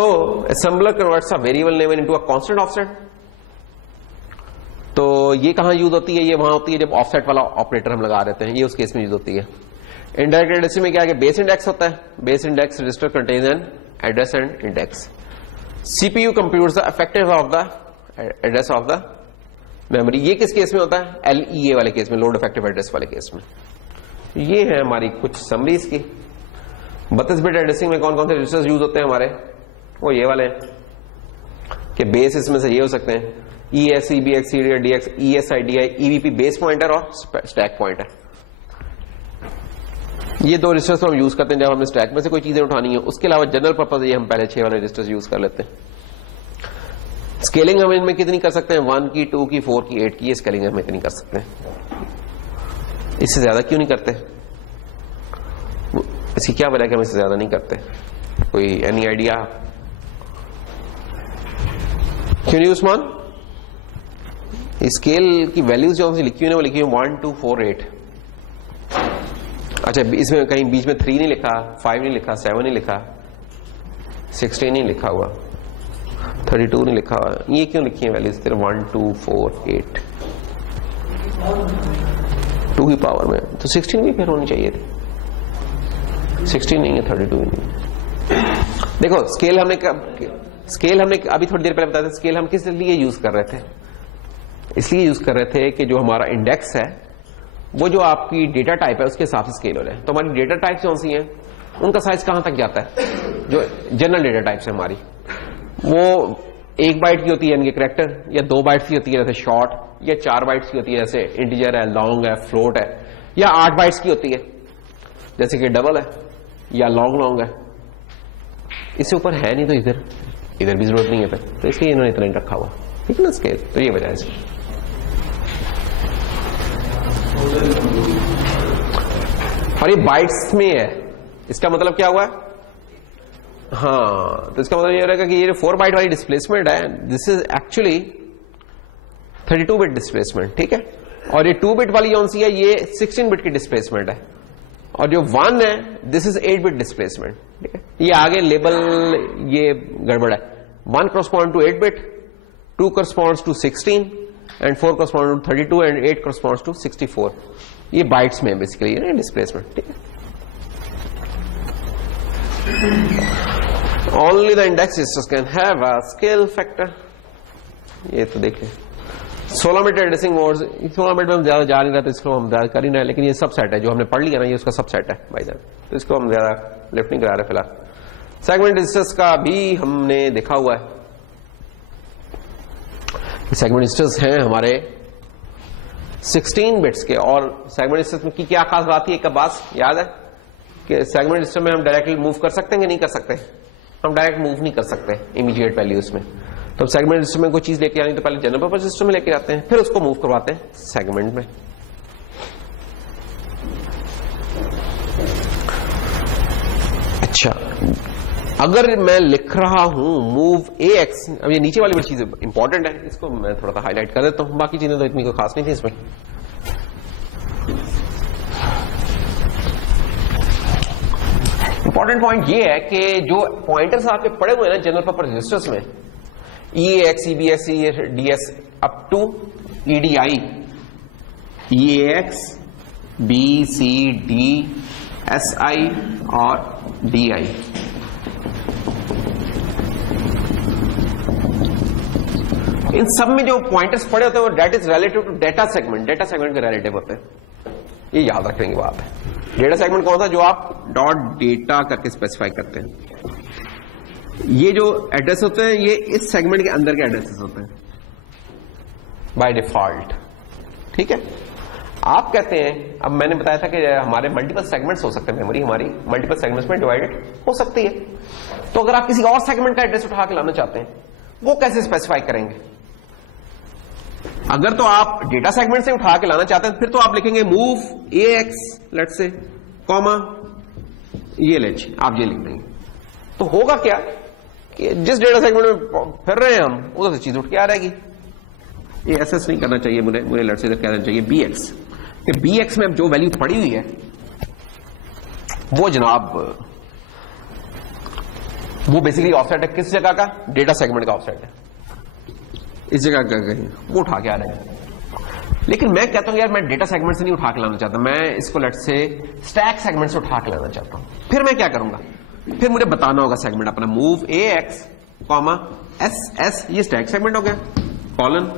assembler converts a variable name into a constant offset। तो ये कहां यूज होती है, ये वहां होती है जब ऑफसेट वाला ऑपरेटर हम लगा देते हैं, ये उस केस में यूज होती है। इनडायरेक्ट एड्रेसिंग में क्या है, बेस इंडेक्स होता है। Base index register contains an address and index. CPU computes the effective of the address of the memory. ये किस केस में होता है, LEA वाले केस में, लोड इफेक्टिव एड्रेस वाले केस में। ये है हमारी कुछ समरीज की। 32 बिट एड्रेसिंग में कौन कौन से रजिस्टर्स यूज होते हैं हमारे, वो ये वाले कि बेस इसमें से ये हो सकते हैं ES, EBX, CDI, DX, ESI, DI, EVP base pointer और स्टैक पॉइंटर। ये दो रजिस्टर्स तो हम यूज करते हैं जब हमें स्टैक में से कोई चीजें उठानी है। उसके अलावा जनरल पर्पज ये हम पहले 6 वाले रजिस्टर्स यूज कर लेते हैं। स्केलिंग हम इनमें कितनी कर सकते हैं, 1 की, 2 की, 4 की, 8 की, ये स्केलिंग हम इतनी कर सकते हैं। इससे ज्यादा क्यों नहीं करते, इसकी क्या वजह है कि हम इससे ज्यादा नहीं करते, कोई एनी आइडिया क्यों नहीं उस्मान? स्केल की वैल्यूज जो हमसे लिखी हुई है वो लिखी हुई 1, 2, 4, 8। अच्छा, इसमें कहीं बीच में 3 नहीं लिखा, 5 नहीं लिखा, 7 नहीं लिखा, 16 नहीं लिखा हुआ, 32 नहीं लिखा, ये क्यों लिखी है वैल्यूज तेरे 1 2 4 8 2 की पावर में, तो 16 भी फिर होनी चाहिए थी। 16 नहीं है, 32 नहीं है। देखो स्केल हमने अभी थोड़ी देर पहले बताया था, स्केल हम किस लिए यूज कर रहे थे? इसलिए यूज कर रहे थे कि जो हमारा इंडेक्स है वो जो आपकी डेटा टाइप है उसके हिसाब से स्केल हो जाए। तो हमारी डेटा टाइप कौन सी है, उनका साइज कहां तक जाता है? जो जनरल डेटा टाइप्स है हमारी, वो 1 बाइट की होती है यानी कि कैरेक्टर, या 2 बाइट्स की होती है जैसे शॉर्ट, या 4 बाइट्स की होती है जैसे इंटीजर है, लॉन्ग है, फ्लोट है, या 8 बाइट्स की होती है जैसे कि डबल है या लॉन्ग है। इससे ऊपर है नहीं तो इधर भी जरूरत नहीं है फिर, तो इसलिए इन्होंने इतना रखा हुआ, ठीक है ना स्केल। तो ये वजह है इसकी। और ये बाइट्स में है, इसका मतलब क्या हुआ? हाँ, तो इसका मतलब ये रहेगा कि ये 4 बाइट वाली डिस्प्लेसमेंट है, this is actually 32 bit displacement, ठीक है। और ये 2 बिट वाली कौन सी है, ये 16 बिट की डिस्प्लेसमेंट है। और जो 1 है दिस इज 8 बिट डिस्प्लेसमेंट, ठीक है। ये आगे लेबल ये गड़बड़ है। 1 corresponds to 8 bit, 2 corresponds to 16 and 4 corresponds to 32 and 8 corresponds to 64। ये बाइट्स में बेसिकली है डिस्प्लेसमेंट, ठीक है। Only the index registers can have a scale factor। ये तो देखिए 16 बिट एडिसिंग मोड्स, 16 बिट में हम ज्यादा जा नहीं रहे तो इसको हम ज्यादा कर ही रहे, लेकिन ये सबसेट है जो हमने पढ़ लिया ना, ये उसका सबसेट है भाईजान, तो इसको हम ज्यादा लिफ्ट नहीं करा रहे फिलहाल। सेगमेंट रजिस्टर्स का भी हमने देखा हुआ है। सेगमेंट रजिस्टर्स हैं हमारे 16 बिट्स के, और सेगमेंट रजिस्टर्स की क्या खास बात है, एक बात याद है कि सेगमेंट रजिस्टर में हम डायरेक्टली मूव कर सकते हैं कि नहीं कर सकते? हम डायरेक्ट मूव नहीं कर सकते इमीडिएट वैल्यूज में। तो सेगमेंट रजिस्टर में कोई चीज लेके आनी तो पहले जनरल पर्पस रजिस्टर में लेके आते हैं, फिर उसको मूव करवाते हैं सेगमेंट में। अच्छा, अगर मैं लिख रहा हूं मूव AX, अब ये नीचे वाली बड़ी चीज इंपॉर्टेंट है, इसको मैं थोड़ा सा हाईलाइट कर देता हूं, बाकी चीजें तो इतनी कोई खास नहीं थी इसमें। इंपॉर्टेंट पॉइंट ये है कि जो पॉइंटर्स आपके पड़े हुए हैं ना जनरल पर्पस रजिस्टर्स में, EAX, EBX, DS up to EDI, EAX, BC, D, SI और DI, इन सब में जो पॉइंटर्स पड़े होते हैं वो that is relative to data segment, data segment के रिलेटिव होते हैं, ये याद रखने की बात है। डेटा सेगमेंट कौन सा, जो आप डॉट डेटा करके स्पेसिफाई करते हैं। ये जो एड्रेस होते हैं ये इस सेगमेंट के अंदर के एड्रेसेस होते हैं बाय डिफॉल्ट, ठीक है। आप कहते हैं, अब मैंने बताया था कि हमारे मल्टीपल सेगमेंट्स हो सकते हैं, मेमोरी हमारी मल्टीपल सेगमेंट्स में डिवाइडेड हो सकती है। तो अगर आप किसी और सेगमेंट का एड्रेस उठा के लाना चाहते हैं, वो कैसे स्पेसिफाई करेंगे? अगर तो आप डेटा सेगमेंट से उठा के लाना चाहते हैं, फिर तो आप लिखेंगे move AX let's say comma ये लीजिए, आप ये लिख देंगे। तो होगा क्या कि जिस डेटा सेगमेंट में फिर रहे हैं हम, उधर से चीज उठ के आ रहेगी। ये SS नहीं करना चाहिए, मुझे लेट्स से कहना चाहिए BX, कि BX में अब जो वैल्यू पड़ी हुई है वो जनाब वो बेसिकली ऑफसेट है किस जगह का, डेटा सेगमेंट का ऑफसेट है, इस जगह का वो उठा के आ रहे हैं। लेकिन मैं कहता हूं यार मैं डेटा सेगमेंट से नहीं उठा के लाना चाहता, मैं इसको लेट्स से स्टैक सेगमेंट से उठा के लाना चाहता हूं। फिर मैं क्या करूंगा, फिर मुझे बताना होगा सेगमेंट अपना, मूव AX कॉमा SS, ये स्टैक सेगमेंट हो गया, कॉलन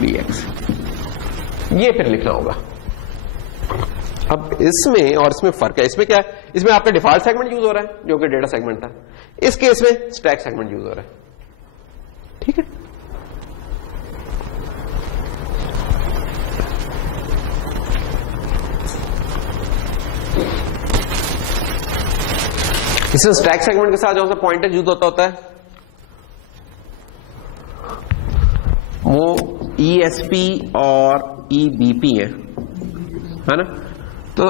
BX, ये फिर लिखना होगा। अब इसमें और इसमें फर्क है, इसमें क्या है, इसमें आपका डिफॉल्ट सेगमेंट यूज हो रहा है जो कि डेटा सेगमेंट था, इस केस में स्टैक सेगमेंट यूज हो रहा है, ठीक है। इसमें स्टैक सेगमेंट के साथ जो सा पॉइंटर यूज होता है वो ESP और EBP है ना। तो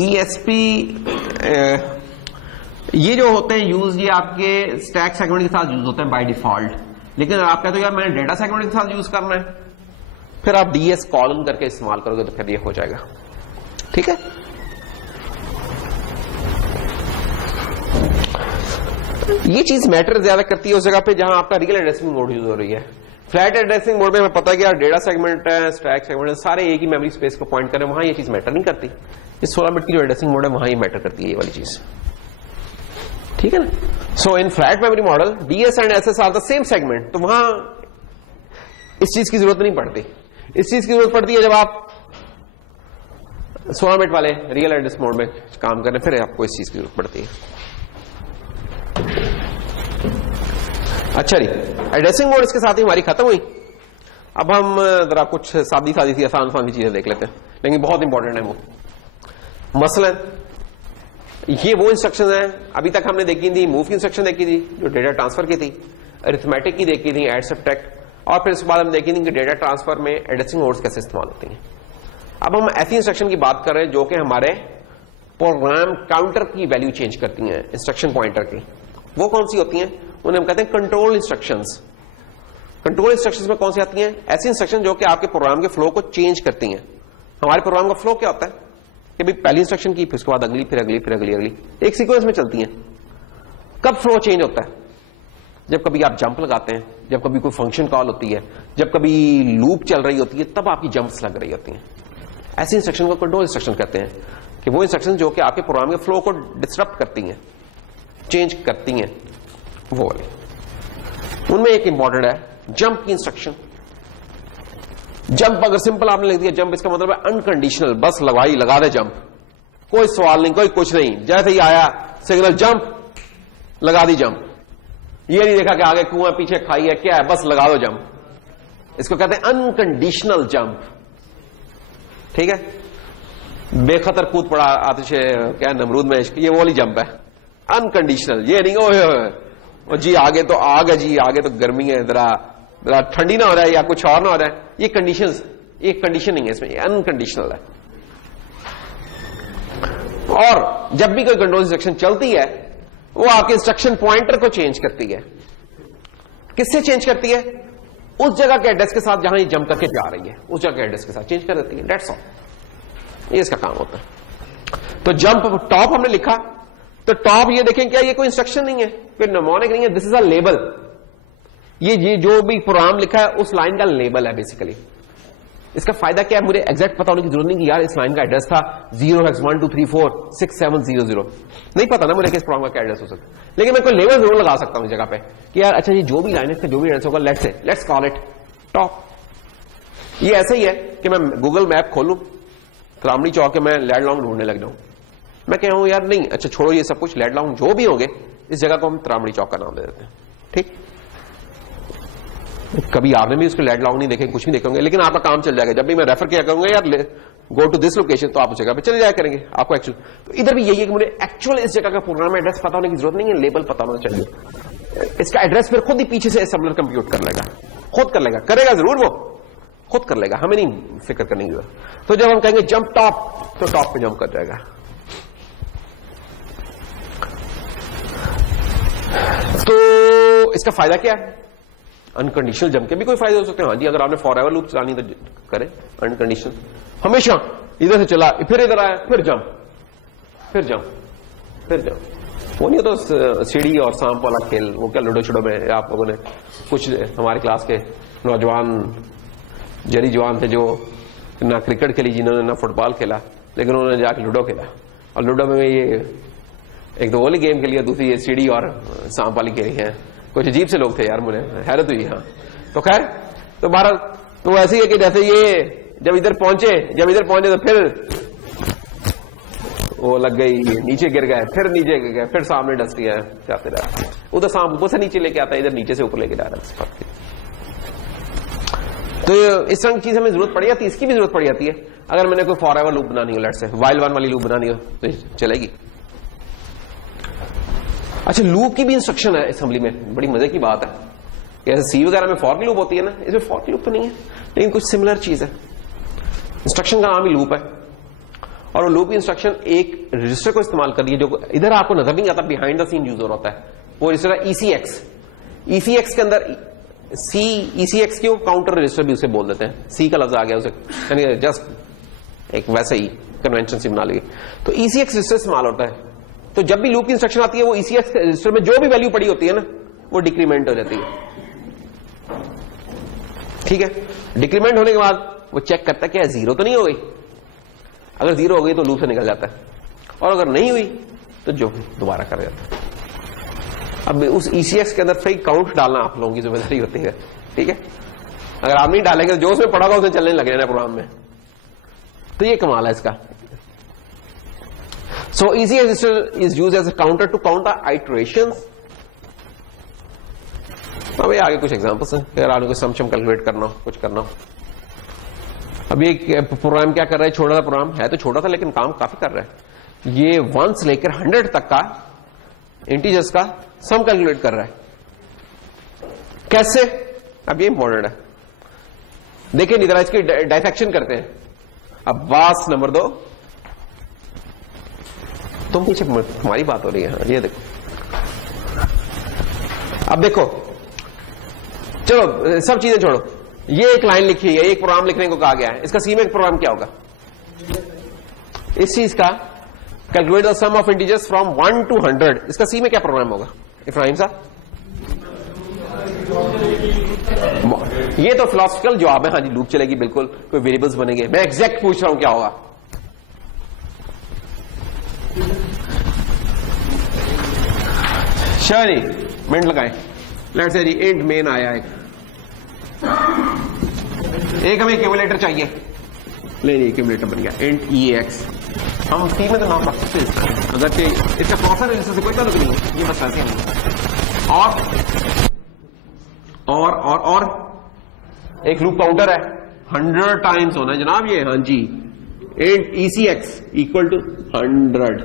ESP ये जो होते हैं यूज, ये आपके स्टैक सेगमेंट के साथ यूज होते हैं बाय डिफॉल्ट। लेकिन आप कहते हो यार मैंने डेटा सेगमेंट के साथ यूज करना है, फिर आप DS कॉलम करके इस्तेमाल करोगे तो फिर ये हो जाएगा, ठीक है। ये चीज मैटर ज्यादा करती है उस जगह पे जहां आपका रियल एड्रेसिंग मोड यूज हो रही है। फ्लैट एड्रेसिंग मोड में हमें पता है कि यार डेटा सेगमेंट है, स्टैक सेगमेंट है, सारे एक ही मेमोरी स्पेस को पॉइंट करें, वहां ये चीज मैटर नहीं करती। इस 16 बिट की जो एड्रेसिंग मोड है वहां ये मैटर करती है, ये वाली चीज, ठीक है ना। So in flat memory model DS and SS are the same segment, तो वहां इस चीज की जरूरत नहीं पड़ती। इस चीज की जरूरत पड़ती है जब आप 16 बिट वाले रियल एड्रेस मोड में काम करें, फिर आपको इस चीज की जरूरत पड़ती है। अच्छा जी, एड्रेसिंग मोड इसके साथ ही हमारी खत्म हुई। अब हम जरा कुछ सादी सादी सी आसान आसान चीजें देख लेते हैं, लेकिन बहुत इंपॉर्टेंट है वो। मसलन ये वो इंस्ट्रक्शन है, अभी तक हमने देखी थी, मूव की इंस्ट्रक्शन देखी थी जो डेटा ट्रांसफर की थी, अरिथमेटिक की देखी थी, ऐड सब्ट्रैक्ट, और फिर उसके बाद हम देखी थी कि डेटा ट्रांसफर में एड्रेसिंग मोड्स कैसे इस्तेमाल होती हैं। अब हम ऐसी इंस्ट्रक्शन की बात कर रहे हैं जो कि हमारे प्रोग्राम काउंटर की वैल्यू चेंज करती हैं, इंस्ट्रक्शन पॉइंटर की। वो कौन सी होती हैं? उन्हें हम कहते हैं कंट्रोल इंस्ट्रक्शंस। कंट्रोल इंस्ट्रक्शंस में कौन सी आती हैं? ऐसी इंस्ट्रक्शन जो कि आपके प्रोग्राम के फ्लो को चेंज करती हैं। हमारे प्रोग्राम का फ्लो क्या होता है कि भाई पहली इंस्ट्रक्शन की, फिर उसके बाद अगली, फिर अगली, फिर अगली, अगली, एक सीक्वेंस में चलती हैं। कब फ्लो चेंज होता है? जब कभी आप जंप लगाते हैं, जब कभी कोई फंक्शन कॉल होती है, जब कभी लूप चल रही होती है, तब आपकी जंप्स लग रही होती हैं। ऐसी इंस्ट्रक्शन को कंट्रोल इंस्ट्रक्शन कहते हैं, कि वो इंस्ट्रक्शन जो कि आपके प्रोग्राम के फ्लो को डिस्टर्ब करती हैं, चेंज करती हैं, वो वाली। उनमें एक इंपॉर्टेंट है जंप की इंस्ट्रक्शन। जंप अगर सिंपल आपने लिख दिया जंप, इसका मतलब है अनकंडीशनल, बस लगा दे जंप, कोई सवाल नहीं, कोई कुछ नहीं, जैसे ही आया सिग्नल जंप, लगा दी जंप। ये नहीं देखा कि आगे कुआं पीछे खाई है, क्या है, बस लगा दो जंप। इसको कहते हैं अनकंडीशनल जंप, ठीक है। बेखतर कूद पड़ा आतिश क्या नमरूद में, ये वो वाली जंप है अनकंडीशनल। ये नहीं ओ जी आगे तो आग है जी, आगे तो गर्मी है, जरा ठंडी ना हो रहा है या कुछ और ना हो रहा है, ये कंडीशंस, ये कंडीशन नहीं है इसमें, ये अनकंडीशनल है। और जब भी कोई कंट्रोल इंस्ट्रक्शन चलती है वो आपके इंस्ट्रक्शन पॉइंटर को चेंज करती है। किससे चेंज करती है? उस जगह के एड्रेस के साथ जहां ये जंप करके जा रही है, उस जगह के एड्रेस के साथ चेंज कर देती है। दैट्स ऑल, ये इसका काम होता है। तो जंप टॉप हमने लिखा, तो टॉप ये देखें क्या, ये कोई इंस्ट्रक्शन नहीं है, कोई निमोनिक नहीं है, दिस इज अ लेबल। ये जो भी प्रोग्राम लिखा है उस लाइन का लेबल है बेसिकली। इसका फायदा क्या है? मुझे एग्जैक्ट पता होने की जरूरत नहीं कि यार इस लाइन का एड्रेस था 0x12346700, नहीं पता ना मुझे कि इस प्रोग्राम का क्या एड्रेस हो सकता है, लेकिन मैं कोई लेबल जरूर लगा सकता हूं इस जगह पे कि यार अच्छा ये जो भी लाइन है इसका जो भी एड्रेस होगा, लेट्स कॉल इट टॉप। ये ऐसा ही है कि मैं गूगल मैप खोलूं, तरामड़ी चौक के मैं लैंडलॉन्ग ढूंढने लग जाऊं, मैं कह रहा हूं यार नहीं, अच्छा छोड़ो ये सब कुछ, लैंडलॉन्ग जो भी होंगे इस जगह को हम तरामड़ी चौक का नाम दे देते हैं, ठीक। कभी आपने भी उसको लैंडलॉन्ग नहीं देखे, कुछ भी देखेंगे, लेकिन आपका काम चल जाएगा। जब भी मैं रेफर किया करूंगा यार गो टू दिस लोकेशन, तो आप उस जगह पे चले जाया करेंगे आपको एक्चुअल। तो इधर भी यही है कि मुझे एक्चुअल इस जगह का प्रोग्राम एड्रेस पता होने की जरूरत नहीं है, लेबल पता होना चाहिए। इसका एड्रेस फिर खुद ही पीछे से असेंबलर कंप्यूट कर लेगा, खुद कर लेगा, करेगा जरूर, वो खुद कर लेगा, हमें नहीं फिक्र करने की जरूरत। तो जब हम कहेंगे जंप टॉप, तो टॉप पे जंप कर जाएगा। तो इसका फायदा क्या है? अनकंडीशनल जंप के भी कोई फायदे हो सकते हैं। हाँ जी, अगर आपने फॉर एवर लूप चलानी तो करें अनकंडीशनल, हमेशा इधर से चला, फिर इधर आया, फिर जंप, फिर जंप, फिर जंप। वो नहीं तो सीढ़ी और सांप वाला खेल, वो क्या लूडो शुडो में आप लोगों ने, कुछ हमारे क्लास के नौजवान जरी जवान थे जो ना क्रिकेट खेली, जिन्होंने ना फुटबॉल खेला, लेकिन उन्होंने जाकर लूडो खेला, और लूडो में ये एक तो वाली गेम खेली है, दूसरी ये सीढ़ी और सांप वाली खेली है। कुछ अजीब से लोग थे यार, मुझे हैरत हुई। हाँ तो खैर, तो भारत तो ऐसे ही है कि जैसे ये जब इधर पहुंचे तो फिर वो लग गई, नीचे गिर गए, फिर नीचे गिर गए, फिर सामने डस गया, जाते रहे। उधर सांप ऊपर से नीचे लेके आता है, इधर नीचे से ऊपर लेके जा रहा है। तो इस तरह की चीज हमें जरूरत पड़ जाती है, इसकी भी जरूरत पड़ जाती है। अगर मैंने कोई फॉर एवर लूप बनानी हो, लेट्स से वाइल वन वाली लूप बनानी हो तो चलेगी। अच्छा, लूप की भी इंस्ट्रक्शन है असेंबली में, बड़ी मजे की बात है। जैसे सी वगैरह में फॉर की लूप होती है ना, इसमें फॉर की लूप तो नहीं है, लेकिन कुछ सिमिलर चीज है। इंस्ट्रक्शन का नाम ही लूप है, और वो लूप इंस्ट्रक्शन एक रजिस्टर को इस्तेमाल कर रही है जो इधर आपको नजर नहीं आता, बिहाइंड द सीन यूजर होता है। वो रजिस्टर है ECX। ECX के अंदर ECX क्यों, काउंटर रजिस्टर भी उसे बोल देते हैं, सी का लफ्ज आ गया उसे, जस्ट एक वैसे ही कन्वेंशन से बना ली। तो ECX रजिस्टर इस्तेमाल होता है तो जब भी लूप की इंस्ट्रक्शन आती है वो ईसीएक्स रजिस्टर में जो भी वैल्यू पड़ी होती है ना वो डिक्रीमेंट हो जाती है। ठीक है, डिक्रीमेंट होने के बाद वो चेक करता है कि जीरो तो नहीं हो गई। अगर जीरो हो गई तो लूप से निकल जाता है, और अगर नहीं हुई तो जो दोबारा कर जाता है। अब उस ईसीएक्स के अंदर सही काउंट डालना आप लोगों की जिम्मेदारी होती है। ठीक है, अगर आप नहीं डालेंगे तो जो उसमें पड़ा होगा उसमें चलने लग जाना प्रोग्राम में। तो ये कमाल है इसका। So ECX register is used as a counter to count the iterations. अब ये आगे कुछ एग्जांपल्स हैं, अगर आपने कोई सम कैलकुलेट करना हो, कुछ करना हो। अब ये प्रोग्राम क्या कर रहा है, छोटा सा प्रोग्राम है तो छोटा सा लेकिन काम काफी कर रहा है। ये 1 से लेकर 100 तक का इंटीजर्स का सम कैलकुलेट कर रहा है। कैसे? अब ये इंपॉर्टेंट है, देखिए इधर इसकी डाइसेक्शन करते हैं। अब वास नंबर 2, तुम पीछे हमारी बात हो रही है। ये देखो, अब देखो, चलो सब चीजें छोड़ो, ये एक लाइन लिखी है, एक प्रोग्राम लिखने को कहा गया है। इसका सी में एक प्रोग्राम क्या होगा? इस चीज का calculate the sum of integers from 1 to 100, इसका सी में क्या प्रोग्राम होगा इब्राहिम साहब? ये तो फिलोसफिकल जवाब है। हाँ जी, लूप चलेगी बिल्कुल, कोई वेरिएबल्स बनेंगे। मैं एग्जैक्ट पूछ रहा हूं क्या होगा। चलिए मिनट लगाएं। Let's say ji int main आया एक हमें एक्यूमुलेटर चाहिए, ले ली एक्यूमुलेटर बन गया इंट EAX। हम सी में तो नाम रख सकते हैं, अगर इसका प्रोसेसर रजिस्टर से कोई ताल्लुक नहीं है, ये बस ऐसे ही। और एक लूप काउंटर है, 100 टाइम्स होना है जनाब ये। हाँ जी, इंट ECX इक्वल टू 100।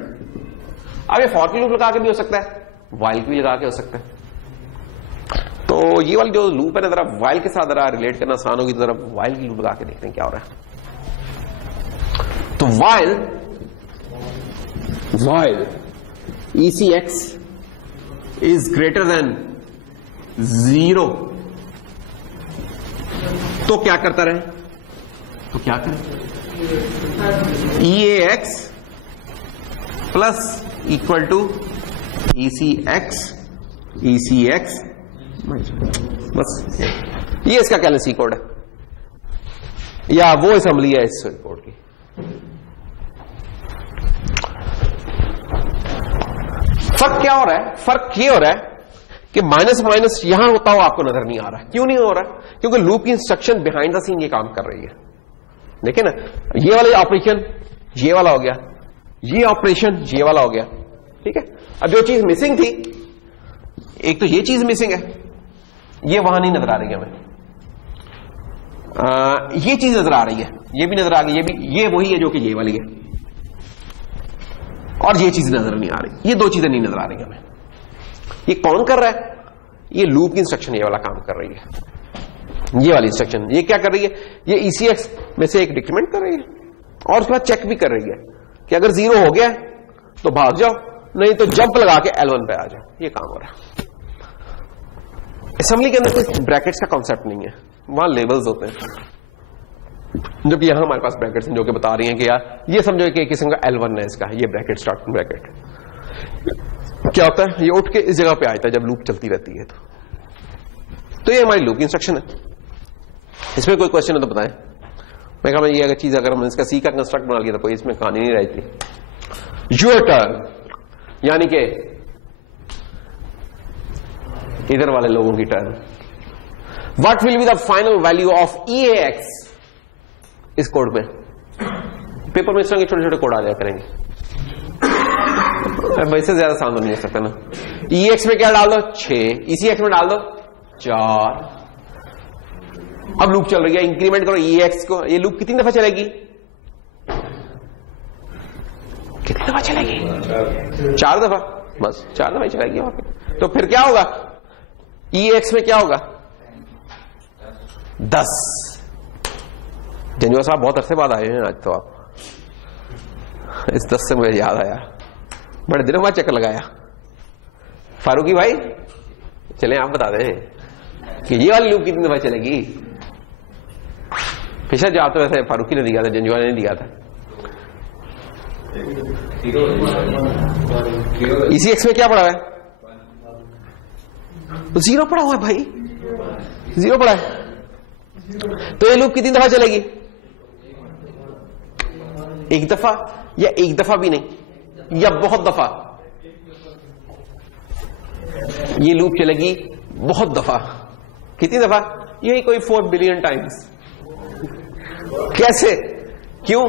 अब ये फॉर की लूप लगा के भी हो सकता है, वाइल की भी लगा के हो सकता है। तो ये वाली जो लूप है ना, जरा वाइल के साथ जरा रिलेट करना आसान होगी, तो जरा वाइल की लूप लगा के देखते हैं क्या हो रहा है। तो while ECX is greater than 0, तो क्या करता रहे? तो क्या करें? EAX plus equal to ECX बस। ये इसका कैलेसी कोड है, या वो असेंबली है इस कोड की। फर्क क्या हो रहा है? फर्क ये हो रहा है कि माइनस माइनस यहां होता हुआ आपको नजर नहीं आ रहा। क्यों नहीं हो रहा? क्योंकि लूप की इंस्ट्रक्शन बिहाइंड द सीन ये काम कर रही है। देखिए ना, ये वाला ऑपरेशन ये वाला हो गया, ये ऑपरेशन ये वाला हो गया। ठीक है, अब जो चीज मिसिंग थी, एक तो ये चीज मिसिंग है, ये वहां नहीं नजर आ रही है हमें। ये चीज नजर आ रही है, ये भी नजर आ गई, ये भी, ये वही है जो कि ये वाली है, और ये चीज नजर नहीं आ रही। ये दो चीजें नहीं नजर आ रही हमें। ये कौन कर रहा है? ये लूप की इंस्ट्रक्शन ये वाला काम कर रही है। ये वाली इंस्ट्रक्शन ये क्या कर रही है? ये ECX में से एक डिक्रीमेंट कर रही है, और उसके बाद चेक भी कर रही है कि अगर 0 हो गया तो भाग जाओ, नहीं तो जंप लगा के L1 पे आ जाओ। ये काम हो रहा है। असेंबली के अंदर कोई ब्रैकेट्स का कॉन्सेप्ट नहीं है, वहां लेवल्स होते हैं। जबकि यहां हमारे पास ब्रैकेट्स हैं जो कि बता रही हैं कि यार ये समझो कि किस्म का L1 है इसका, ये ब्रैकेट स्टार्ट ब्रैकेट। क्या होता है? ये उठ के इस जगह पे आता है जब लूप चलती रहती है। तो ये हमारी लूप की इंस्ट्रक्शन है। इसमें कोई क्वेश्चन है तो बताएं। मैं कहा ये अगर चीज अगर हमने इसका सी का कंस्ट्रक्ट बना लिया तो कोई इसमें कहानी नहीं रहती। योर टर्न, यानी कि इधर वाले लोगों की turn. What will be the final value of EAX इस कोड में? पेपर में इस तरह के छोटे छोटे कोड आ जाया करेंगे, वैसे ज्यादा आसान नहीं हो सकता ना। EAX में क्या डाल दो? 6, ECX में डाल दो 4। अब लूप चल रही है, इंक्रीमेंट करो EAX को। ये लूप कितनी दफा चलेगी? कितनी दफा चलेगी? 4 दफा, बस 4 दफा ही चलेगी वहां पे। तो फिर क्या होगा? EAX में क्या होगा? 10। जंजुआ साहब बहुत अरसे बाद आए हैं आज, तो आप इस 10 से मुझे याद आया, बड़े दिनों बाद चक्कर लगाया। फारूकी भाई चले आप बता दें कि ये वाली लूप कितनी दफा चलेगी? पिछला जवाब तो वैसे फारूकी ने दिया था, जंजुआ ने नहीं दिया था। ECX में क्या पड़ा है? जीरो पड़ा हुआ है भाई, जीरो पड़ा है। तो ये लूप कितनी दफा चलेगी? एक दफा, या एक दफा भी नहीं, या बहुत दफा? ये लूप चलेगी बहुत दफा। कितनी दफा? यही कोई 4 बिलियन टाइम्स। कैसे? क्यों?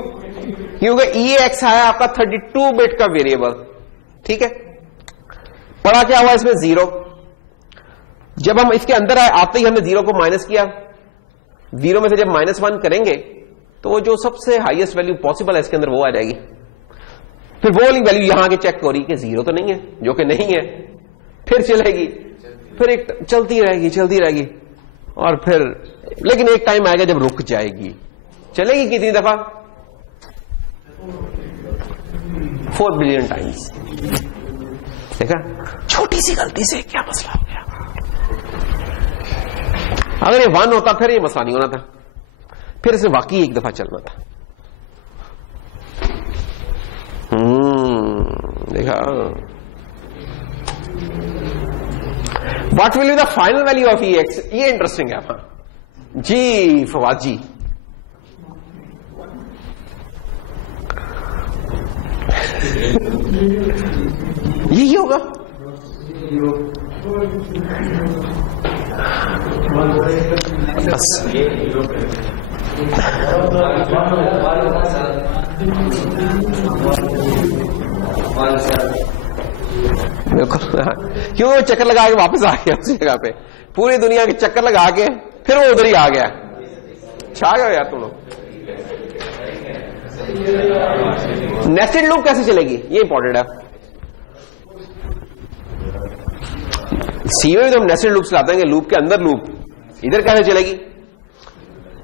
क्योंकि EAX आया आपका 32 बिट का वेरिएबल, ठीक है। पढ़ा क्या हुआ इसमें? जीरो। जब हम इसके अंदर आए, आते ही हमने जीरो को माइनस किया, जीरो में से जब -1 करेंगे तो वो जो सबसे हाईएस्ट वैल्यू पॉसिबल है इसके अंदर वो आ जाएगी। फिर वो वाली वैल्यू यहां के चेक हो रही कि जीरो तो नहीं है, जो कि नहीं है, फिर चलेगी, फिर एक चलती रहेगी और फिर लेकिन एक टाइम आएगा जब रुक जाएगी। चलेगी कितनी दफा? 4 बिलियन टाइम्स। देखा, छोटी सी गलती से क्या मसला हो गया। अगर ये 1 होता फिर ये मसला नहीं होना था, फिर इसे वाकई एक दफा चलना था। देखा, what will be the final value of EX? ये इंटरेस्टिंग है जी फवाद जी। यही होगा। बस बिल्कुल, क्यों? वो चक्कर लगा के वापस आ गया उसी जगह पे, पूरी दुनिया के चक्कर लगा के फिर वो उधर ही आ गया। छा गए यार तुम लोग। नेस्टेड लूप कैसे चलेगी? ये इंपॉर्टेंट है। सी में तो हम नेस्टेड लूप चलाते हैं, लूप के अंदर लूप। इधर कैसे चलेगी?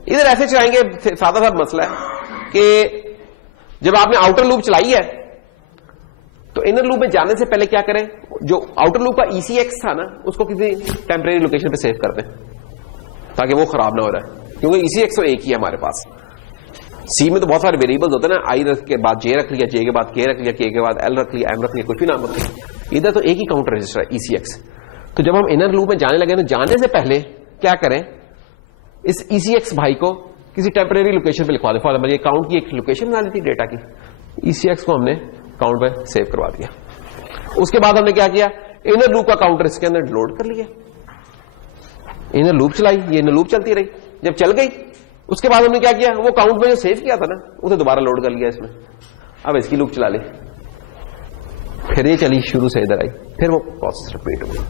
इधर ऐसे चलाएंगे, सादा सा मसला है कि जब आपने आउटर लूप चलाई है तो इनर लूप में जाने से पहले क्या करें? जो आउटर लूप का ECX था ना, उसको किसी टेम्परेरी लोकेशन पे सेव कर दें ताकि वो खराब ना हो रहा है, क्योंकि ECX तो एक ही है हमारे पास। सी में तो बहुत सारे वेरिएबल्स होते हैं ना, आई के बाद जे रख लिया, जे के बाद के रख लिया, के बाद एल रख लिया, एम रख लिया, कुछ भी नाम रख लिया। इधर तो एक ही काउंटर रजिस्टर है ECX। तो जब हम इनर लूप में जाने लगे तो जाने से पहले क्या करें? इस ECX भाई को किसी टेम्परेरी लोकेशन पे लिखवा दें। फॉर एग्जाम्पल ये काउंट की एक लोकेशन बना ली थी डेटा की, ECX को हमने काउंट पे सेव करवा दिया। उसके बाद हमने क्या किया? इनर लूप का काउंटर इसके अंदर लोड कर लिया, इनर लूप चलाई, ये इनर लूप चलती रही। जब चल गई उसके बाद हमने क्या किया? वो काउंट में जो सेव किया था ना उसे दोबारा लोड कर लिया इसमें। अब इसकी लूप चला ली, फिर ये चली शुरू से इधर आई, फिर वो प्रोसेस रिपीट हो गई।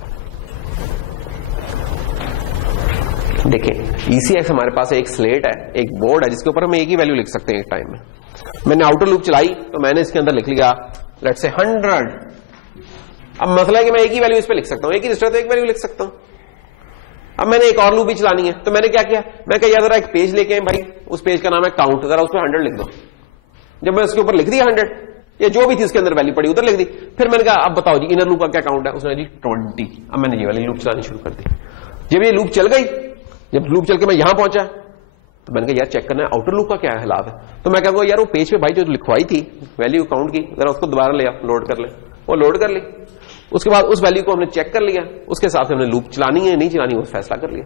देखिए ECX हमारे पास एक स्लेट है, एक बोर्ड है जिसके ऊपर हम एक ही वैल्यू लिख सकते हैं एक टाइम में। मैंने आउटर लूप चलाई तो मैंने इसके अंदर लिख लिया लेट्स से 100। अब मसला है कि मैं एक ही वैल्यू इस पे लिख सकता हूं, एक ही रजिस्टर तो एक वैल्यू लिख सकता हूं। अब मैंने एक और लूप भी चलानी है तो मैंने क्या किया? मैं कहा जरा एक पेज लेके भाई, उस पेज का नाम है काउंट, जरा उस पर 100 लिख दो। जब मैं उसके ऊपर लिख दिया 100 या जो भी थी उसके अंदर वैल्यू पड़ी उधर लिख दी। फिर मैंने कहा अब बताओ जी इनर लूप का क्या काउंट है? उसने जी 20। अब मैंने ये वाली लूप चलानी शुरू कर दी। जब ये लूप चल गई, जब लूप चल के मैं यहां पहुंचा तो मैंने कहा यार चेक करना है आउटर लूप का क्या हालात है। तो मैं कहूंगा यार वो पेज पे भाई जो लिखवाई थी वैल्यू काउंट की, जरा उसको दोबारा ले लोड कर ले। वो लोड कर ली, उसके बाद उस वैल्यू को हमने चेक कर लिया, उसके हिसाब से हमने लूप चलानी है नहीं चलानी वो फैसला कर लिया।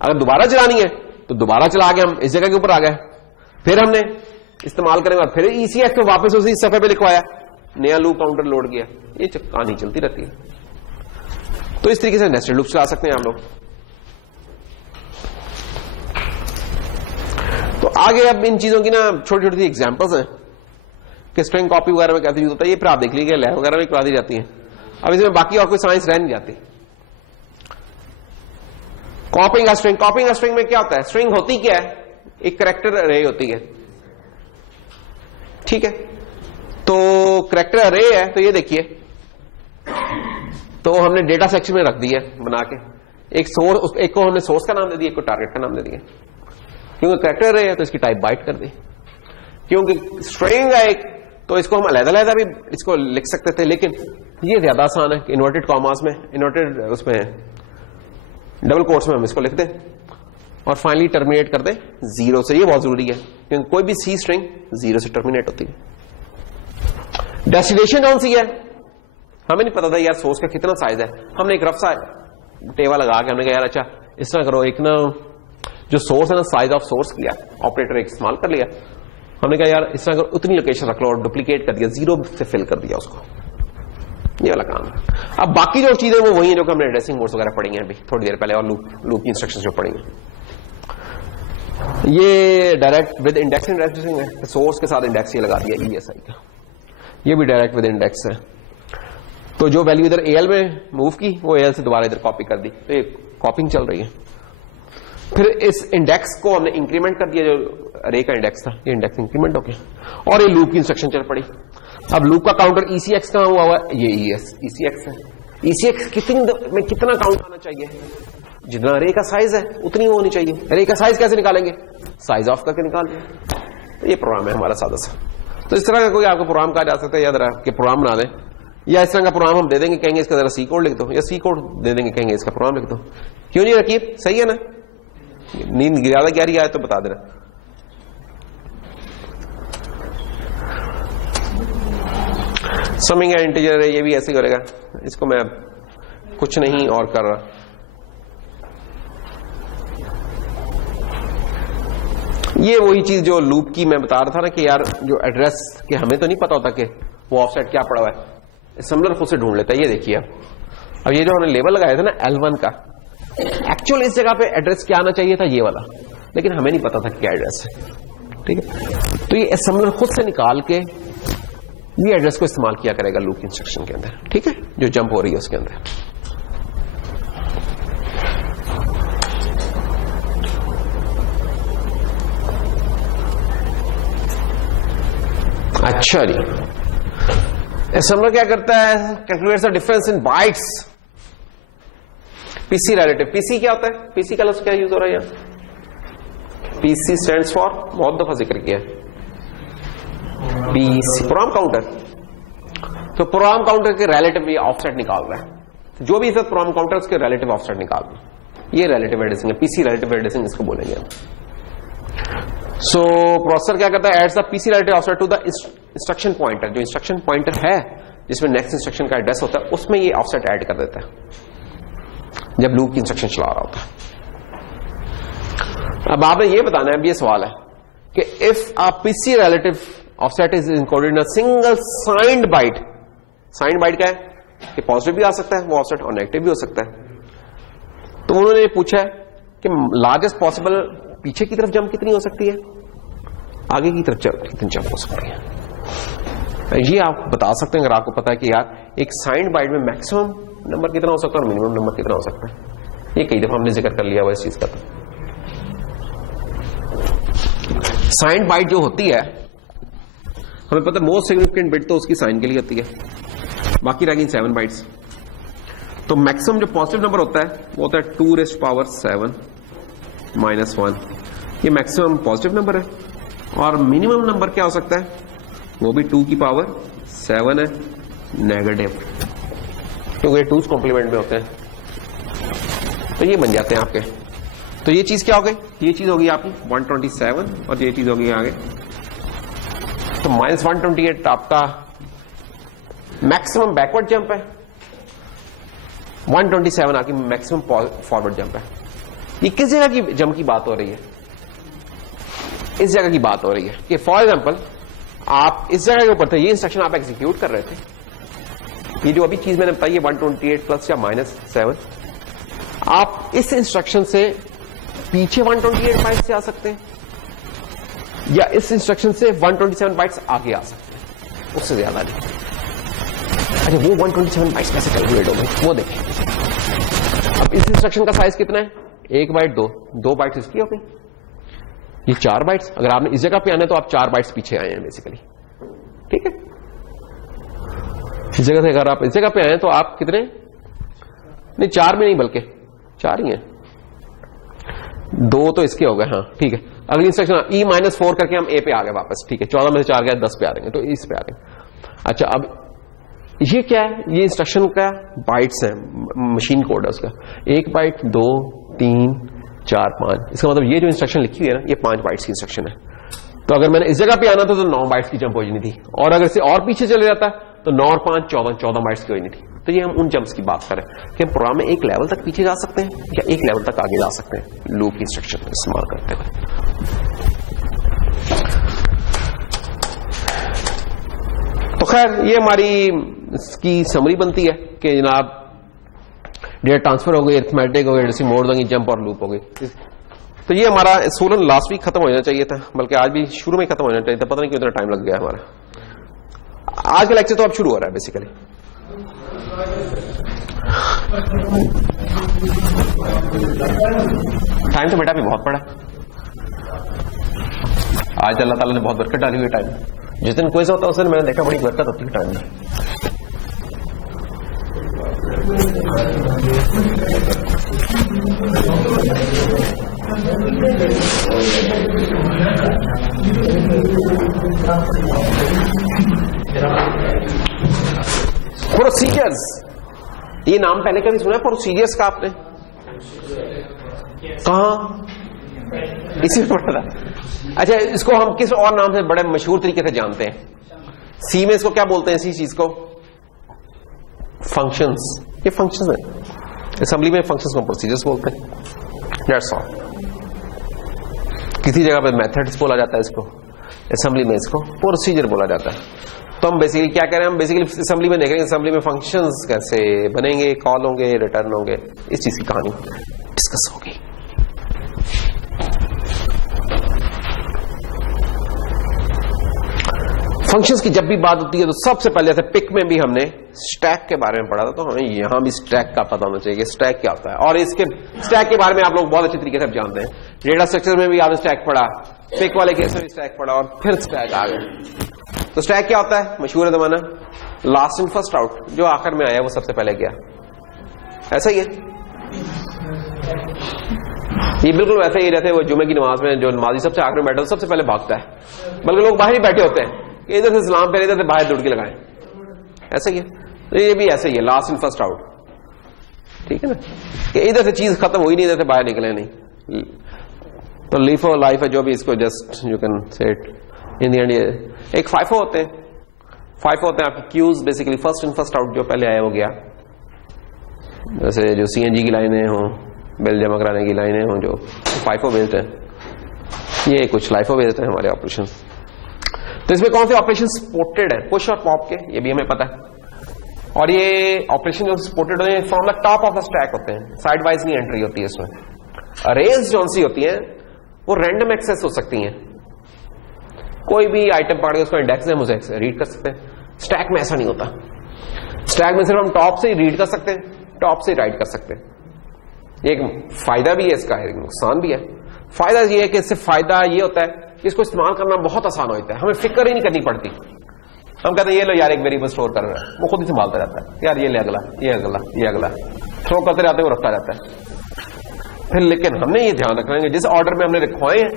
अगर दोबारा चलानी है तो दोबारा चला के हम इस जगह के ऊपर आ गए, फिर हमने इस्तेमाल करेंगे, फिर ECX को वापस उसी सफे पे लिखवाया, नया लूप काउंटर लोड किया। ये कहानी चलती रहती है। तो इस तरीके से नेस्टेड लूप चला सकते हैं आप लोग। तो आगे अब इन चीजों की ना छोटी छोटी एग्जांपल्स हैं कि स्ट्रिंग कॉपी वगैरह में कैसे यूज होता है, ये फिर आप देख लीजिए, लैब वगैरह में करवा दी जाती है। अब इसमें बाकी और कोई साइंस रह नहीं जाती। कॉपिंग अ स्ट्रिंग, कॉपिंग अ स्ट्रिंग में क्या होता है? स्ट्रिंग होती क्या है? एक कैरेक्टर अरे होती है, ठीक है। तो कैरेक्टर अरे है तो ये देखिए, तो हमने डेटा सेक्शन में रख दिया बना के, एक सोर्स, एक को हमने सोर्स का नाम दे दिया, एक को टारगेट का नाम दे दिया। क्योंकि कैरेक्टर अरे है तो इसकी टाइप बाइट कर दी, क्योंकि स्ट्रिंग है एक तो इसको हम अलग-अलग भी इसको लिख सकते थे, लेकिन ये ज्यादा आसान है कि इन्वर्टेड कॉमास में, इन्वर्टेड उसमें डबल कोट्स में हम इसको लिख दें और फाइनली टर्मिनेट कर दें जीरो से। ये बहुत जरूरी है क्योंकि कोई भी सी स्ट्रिंग जीरो से टर्मिनेट होती है। डेस्टिनेशन कौन सी है, हमें नहीं पता था यार सोर्स का कितना साइज है। हमने एक रफ सा टेबल लगा के हमने कहा यार अच्छा इस तरह करो, एक ना जो सोर्स है ना साइज ऑफ सोर्स किया, ऑपरेटर एक इस्तेमाल कर लिया। हमने कहा यार इस तरह करो उतनी लोकेशन रख लो और डुप्लीकेट कर दिया, जीरो से फिल कर दिया उसको, ये वाला काम है। अब बाकी जो चीजें वो वही है जो हमने एड्रेसिंग मोड्स वगैरह पढ़ी हैं अभी थोड़ी देर पहले, और लूप की इंस्ट्रक्शंस जो पढ़ी हैं। ये डायरेक्ट विद इंडेक्स एड्रेसिंग है, सोर्स के साथ इंडेक्स ये लगा दिया ESI का, ये भी डायरेक्ट विद इंडेक्स है। तो जो वैल्यू इधर AL में मूव की वो AL से दोबारा इधर कॉपी कर दी, तो ये कॉपिंग चल रही है। फिर इस इंडेक्स को हमने इंक्रीमेंट कर दिया, जो अरे का इंडेक्स था ये इंडेक्स इंक्रीमेंट हो गया, और ये लूप की इंस्ट्रक्शन चल पड़ी। अब लूप का काउंटर ECX कहां हुआ हुआ, ये ECX है। ECX में कितना काउंट आना चाहिए, जितना अरे का साइज है उतनी वो होनी चाहिए। अरे का साइज कैसे निकालेंगे, साइज ऑफ करके निकाल दिया। तो ये प्रोग्राम है हमारा सादा सा। तो इस तरह का कोई आपको प्रोग्राम कहा जा सकता है, याद रहा कि प्रोग्राम बना दें, या इस तरह का प्रोग्राम हम दे देंगे, कहेंगे इसका जरा सी कोड लिख दो, या सी कोड दे देंगे, कहेंगे इसका प्रोग्राम लिख दो। क्यों नहीं रकीब, सही है ना, नींद ज्यादा गहरी आए तो बता देना। समिंग है इंटीजर है, ये भी ऐसे ही करेगा, इसको मैं कुछ नहीं और कर रहा। ये वही चीज जो लूप की मैं बता रहा था ना कि यार जो एड्रेस के हमें तो नहीं पता होता कि वो ऑफसेट क्या पड़ा हुआ है, सिमिलर खुद से ढूंढ लेता है। ये देखिए अब ये जो हमने लेबल लगाया था ना L1 का, एक्चुअल इस जगह पे एड्रेस क्या आना चाहिए था, ये वाला, लेकिन हमें नहीं पता था क्या एड्रेस है, ठीक है। तो ये असेंबलर खुद से निकाल के ये एड्रेस को इस्तेमाल किया करेगा लूप इंस्ट्रक्शन के अंदर, ठीक है, जो जंप हो रही है उसके अंदर। अच्छा जी, असेंबलर क्या करता है, calculates the difference in bytes. PC relative, PC क्या होता है, पीसी का लफ्ज क्या यूज हो रहा है यहाँ, पीसी स्टैंड्स फॉर, बहुत दफा जिक्र किया, पीसी प्रोग्राम काउंटर। तो प्रोग्राम काउंटर के रिलेटिव ये ऑफसेट निकाल रहा है, तो जो भी इस प्रोग्राम काउंटर उसके रिलेटिव ऑफसेट निकाल रहा है, ये रिलेटिव एड्रेसिंग है, पीसी रिलेटिव एड्रेसिंग इसको बोलेंगे। सो प्रोसेसर क्या करता है, adds the PC relative offset to the instruction pointer, जो इंस्ट्रक्शन पॉइंटर है जिसमें नेक्स्ट इंस्ट्रक्शन का एड्रेस होता है उसमें ये ऑफसेट ऐड कर देता है जब लूप की इंस्ट्रक्शन चला रहा होता है। अब आपने ये बताना है, अब ये सवाल है कि if a PC relative offset is encoded in a single signed byte, signed byte क्या है कि पॉजिटिव भी आ सकता है वो ऑफसेट और नेगेटिव भी हो सकता है। तो उन्होंने ये पूछा है कि लार्जेस्ट पॉसिबल पीछे की तरफ जंप कितनी हो सकती है, आगे की तरफ कितनी जंप हो सकती है, ये आप बता सकते हैं अगर आपको पता है कि यार एक साइंड बाइट में मैक्सिमम नंबर कितना हो सकता है और मिनिमम नंबर कितना हो सकता है। ये कई दफा हमने जिक्र कर लिया हुआ इस चीज का। साइंड बाइट जो होती है हमें पता है मोस्ट सिग्निफिकेंट बिट तो उसकी साइन के लिए होती है, बाकी रह गई 7 बाइट्स। तो मैक्सिमम जो पॉजिटिव नंबर होता है वो होता है 2⁻7 -1, ये मैक्सिमम पॉजिटिव नंबर है। और मिनिमम नंबर क्या हो सकता है, वो भी 2⁻7 है नेगेटिव, क्योंकि 2's कॉम्प्लीमेंट में होते हैं, तो ये बन जाते हैं आपके। तो ये चीज क्या हो गई, ये चीज होगी आपकी 127 और ये चीज होगी आगे, तो -128 आपका मैक्सिमम बैकवर्ड जंप है, 127 आपकी मैक्सिमम फॉरवर्ड जंप है। ये किस जगह की जंप की बात हो रही है, इस जगह की बात हो रही है कि फॉर एग्जांपल आप इस जगह के ऊपर थे, ये इंस्ट्रक्शन आप एग्जीक्यूट कर रहे थे, ये जो अभी चीज मैंने बताई है 128 प्लस या -7, आप इस इंस्ट्रक्शन से पीछे 128 बाइट्स से आ सकते हैं या इस इंस्ट्रक्शन से 127 बाइट्स आगे आ सकते हैं, उससे ज्यादा नहीं। अच्छा वो 127 बाइट्स कैसे कैलकुलेट हो गए वो देखें। अब इस इंस्ट्रक्शन का साइज कितना है, 1 बाइट 2 बाइट्स इसकी हो गई, ये 4 बाइट्स। अगर आपने इस जगह पे आने तो आप 4 बाइट्स पीछे आए हैं बेसिकली, ठीक है। इस जगह से अगर आप इस जगह पे आए तो आप कितने, नहीं 4 में नहीं बल्कि 4 ही हैं, 2 तो इसके हो गए, हाँ ठीक है। अगली इंस्ट्रक्शन E-4 करके हम A पे आ गए वापस, ठीक है, 14 में से 4 गया 10 पे आ जाएंगे, तो इस पे आ गए। अच्छा अब ये क्या है, ये इंस्ट्रक्शन का बाइट्स है, मशीन कोड है उसका, 1 बाइट 2 3 4 5, इसका मतलब ये जो इंस्ट्रक्शन लिखी हुई है ना ये 5 बाइट्स की इंस्ट्रक्शन है। तो अगर मैंने इस जगह पे आना था तो 9 बाइट्स की जंप हो जानी थी, और अगर इसे और पीछे चले जाता तो 9 और 5 14 बाइट्स की यूनिट। तो ये हम उन जंप्स की बात करें कि हम प्रोग्राम में एक लेवल तक पीछे जा सकते हैं या एक लेवल तक आगे जा सकते हैं लूप इंस्ट्रक्शन इस्तेमाल करते हुए। तो खैर ये हमारी इसकी समरी बनती है कि जनाब डेटा ट्रांसफर हो गई, अरिथमेटिक हो गई, एडिसिंग मोड हो गई, जंप और लूप हो गई। तो ये हमारा सोलन लास्ट वीक खत्म हो जाना चाहिए था, बल्कि आज भी शुरू में खत्म हो जाना चाहिए था, पता नहीं क्यों इतना टाइम लग गया हमारा। आज का लेक्चर तो अब शुरू हो रहा है बेसिकली। टाइम तो बेटा भी बहुत पड़ा आज, अल्लाह ताला ने बहुत बरकत डाली हुई टाइम। जिस दिन क्विज होता है उस दिन मैंने देखा बड़ी बरकत होती है टाइम में। प्रोसीजर्स, ये नाम पहले कभी सुना है प्रोसीजर्स का आपने? कहां? इसी में पढ़ा था। अच्छा, इसको हम किस और नाम से बड़े मशहूर तरीके से जानते हैं? सी में इसको क्या बोलते हैं? इसी चीज को फंक्शंस। ये फंक्शंस है, असेंबली में फंक्शंस को प्रोसीजर्स बोलते हैं। That's all. किसी जगह पे मेथड्स बोला जाता है इसको, असेंबली में इसको प्रोसीजर बोला जाता है। तो हम बेसिकली क्या कह रहे हैं? हम बेसिकली असेंबली में देख रहे हैं असेंबली में फंक्शंस कैसे बनेंगे, कॉल होंगे, रिटर्न होंगे, इस चीज की कहानी डिस्कस होगी। फंक्शंस की जब भी बात होती है तो सबसे पहले जैसे पिक में भी हमने स्टैक के बारे में पढ़ा था, तो हमें यहां भी स्टैक का पता होना चाहिए कि स्टैक क्या होता है। और इसके स्टैक के बारे में आप लोग बहुत अच्छे तरीके से जानते हैं। डेटा स्ट्रक्चर में भी आपने स्टैक पढ़ा, पिक वाले केस में भी स्टैक पढ़ा, और फिर स्टैक आ गए। तो स्टैक क्या होता है? मशहूर है जमाना, लास्ट इन फर्स्ट आउट। जो आखिर में आया वो सबसे पहले गया, ऐसा ही है। ये बिल्कुल वैसे ही रहते हैं वो जुमे की नमाज में जो नमाजी सबसे आखिर में बैठा सबसे पहले भागता है, बल्कि लोग बाहर ही बैठे होते हैं, इधर से सलाम पहले इधर से बाहर दौड़ के लगाएं, ऐसा ही है। तो ये भी ऐसा ही है, लास्ट इन फर्स्ट आउट। ठीक है ना, कि इधर से चीज खत्म हुई नहीं, इधर से बाहर निकले नहीं। तो लीफ और लाइफ है जो भी, इसको just you can say it in the end. एक फाइफो होते हैं, फाइफो होते हैं आपकी queues, basically first in first out, जो पहले आया वो गया। जैसे जो सीएनजी की लाइनें हों, बिल जमा कराने की लाइनें हों, जो फाइफो बेस्ड है, ये कुछ लाइफो बेस्ड है हमारे ऑपरेशन। तो इसमें कौन से ऑपरेशन सपोर्टेड है? पुश और पॉप के, ये भी हमें पता है। और ये ऑपरेशन जो सपोर्टेड होते हैं from the top of the stack होते हैं, साइड वाइज नहीं एंट्री होती है इसमें। अरेज जो सी होती है वो रैंडम एक्सेस हो सकती हैं, कोई भी आइटम पकड़ के उसका इंडेक्स है मुझे रीड कर सकते हैं। स्टैक में ऐसा नहीं होता, स्टैक में सिर्फ हम टॉप से ही रीड कर सकते हैं, टॉप से राइट कर सकते हैं। एक फायदा भी है इसका, एक नुकसान भी है। फायदा ये है कि इससे फायदा ये होता है कि इसको इस्तेमाल करना बहुत आसान होता है, हमें फिक्र ही नहीं करनी पड़ती। हम कहते हैं ये लो यार एक वेरिएबल स्टोर कर रहा है, वो खुद ही संभालता रहता है, यार ये ले अगला, ये अगला, ये अगला, थ्रो करते रहते वो रखता रहता है। फिर लेकिन हमने ये ध्यान रखना है कि जिस ऑर्डर में हमने रखवाए हैं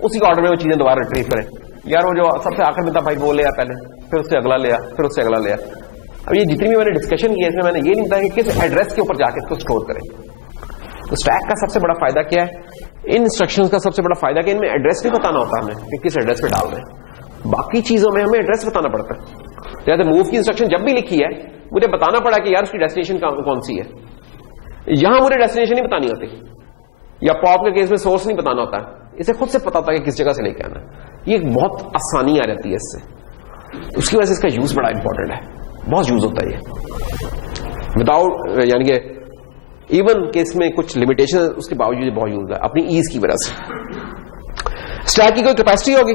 उसी ऑर्डर में वो चीजें दोबारा रिट्रीव करें। यार वो जो सबसे आखिर में था भाई वो ले आ पहले, फिर उससे अगला ले आ, फिर उससे अगला ले आ। अब ये जितनी भी मैंने डिस्कशन किया इसमें मैंने ये नहीं बताया कि किस एड्रेस के ऊपर जाके इसको स्टोर करें। तो स्टैक का सबसे बड़ा फायदा क्या है? इन इंस्ट्रक्शंस का सबसे बड़ा फायदा कि इनमें एड्रेस भी बताना होता है हमें कि किस एड्रेस पे डाल रहे हैं। बाकी चीजों में हमें एड्रेस बताना पड़ता है। जैसे मूव की इंस्ट्रक्शन जब भी लिखी है मुझे बताना पड़ा कि यार उसकी डेस्टिनेशन कौन सी है। यहां मुझे डेस्टिनेशन नहीं बतानी होती, या पॉप के केस में सोर्स नहीं बताना होता, इसे खुद से पता होता है कि किस जगह से लेके आना है। ये बहुत आसानी आ जाती है इससे, उसकी वजह से इसका यूज बड़ा इंपॉर्टेंट है, बहुत यूज होता है ये विदाउट, यानी कि इवन केस में कुछ लिमिटेशन उसके बावजूद बहुत यूज है अपनी ईज की वजह से। स्टैक की कोई कैपेसिटी होगी,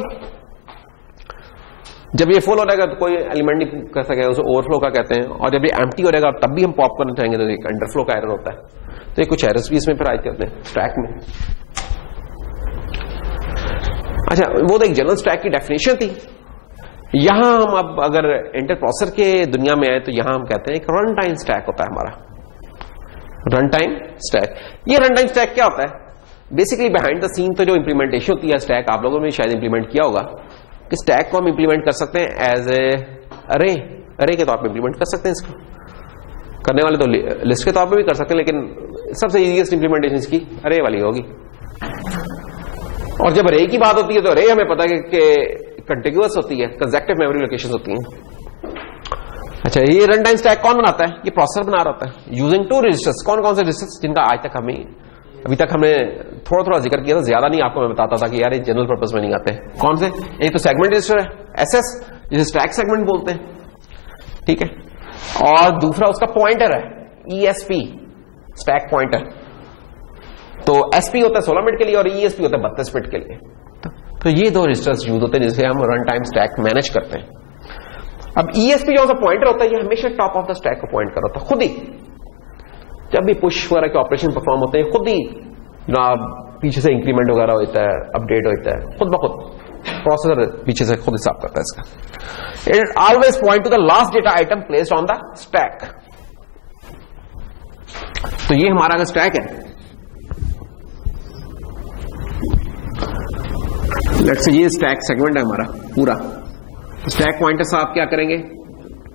जब ये फुल हो जाएगा तो कोई एलिमेंट नहीं कर सकेगा, उसे ओवरफ्लो का कहते हैं। और जब ये एम्प्टी हो जाएगा तब भी हम पॉप करना चाहेंगे तो एक अंडरफ्लो का एरर होता है। तो ये कुछ एरर्स भी इसमें फिर आते होते हैं स्टैक में। अच्छा, वो तो एक जनरल स्टैक की डेफिनेशन थी। यहां हम अब अगर इंटर प्रोसेसर के दुनिया में आए तो यहां हम कहते हैं एक रन टाइम स्टैक होता है हमारा, रन टाइम स्टैक। ये रन टाइम स्टैक क्या होता है? बेसिकली बिहाइंड द सीन तो जो इंप्लीमेंटेशन होती है स्टैक, आप लोगों ने शायद इंप्लीमेंट किया होगा कि स्टैक को हम इंप्लीमेंट कर सकते हैं एज ए अरे के तौर पर इंप्लीमेंट कर सकते हैं। इसको करने वाले तो लिस्ट के तौर पर भी कर सकते हैं, लेकिन सबसे इजीएस्ट इंप्लीमेंटेशन इसकी अरे वाली होगी। और जब अरे की बात होती है तो अरे हमें पता है कि कंटिग्यूअस होती है, कंसेक्टिव मेमोरी लोकेशंस होती हैं। अच्छा, ये रन टाइम स्टैक कौन बनाता है? ये प्रोसेसर बना रहा होता है यूजिंग 2 रजिस्टर्स। कौन कौन से रजिस्टर्स जिनका आज तक अभी तक हमने थोड़ा थोड़ा जिक्र किया था, ज्यादा नहीं आपको मैं बताता था कि यार ये जनरल पर्पस में नहीं आते। कौन से? एक तो सेगमेंट रजिस्टर है, एसएस, जिसे स्टैक सेगमेंट बोलते हैं, ठीक है। और दूसरा उसका पॉइंटर है, ईएसपी, स्टैक पॉइंटर। तो एसपी होता है 16 बिट के लिए और ईएसपी होता है 32 बिट के लिए। तो ये दो रजिस्टर्स यूज होते हैं जिसे हम रन टाइम स्टैक मैनेज करते हैं। अब ईएसपी जो सा पॉइंटर होता है, ये हमेशा टॉप ऑफ द स्टैक को पॉइंट कर रहा था खुद ही। जब भी पुश वगैरह के ऑपरेशन परफॉर्म होते हैं, खुद ही पीछे से इंक्रीमेंट वगैरह होता है, अपडेट होता है, खुद ब खुद प्रोसेसर पीछे से खुद हिसाब करता है इसका। It always point two the last data item placed on the stack. तो ये हमारा अगर स्टैक है, लेट्स से ये स्टैक सेगमेंट है हमारा पूरा। स्टैक पॉइंटर से आप क्या करेंगे?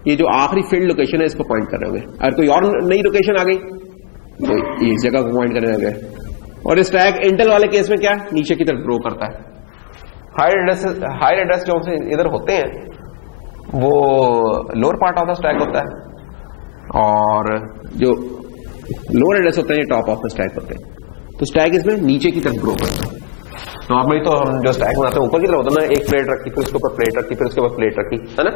ये जो आखिरी फील्ड लोकेशन है इसको पॉइंट कर रहे होंगे। अगर कोई और नई लोकेशन आ गई तो इस जगह को पॉइंट करने लगे। और स्टैक इंटेल वाले केस में क्या नीचे की तरफ ग्रो करता है। हायर एड्रेस जो इधर होते हैं वो lower part of the stack होता है और जो लोअर एड्रेस होते हैं ये टॉप ऑफ द स्टैक होते हैं। तो स्टैक इसमें नीचे की तरफ ग्रो करता है। नॉर्मली तो हम जो स्टैक बनाते हैं ऊपर की तरफ होता है ना, एक प्लेट रखी, फिर उसके ऊपर प्लेट रखी, फिर उसके ऊपर प्लेट रखी, है ना,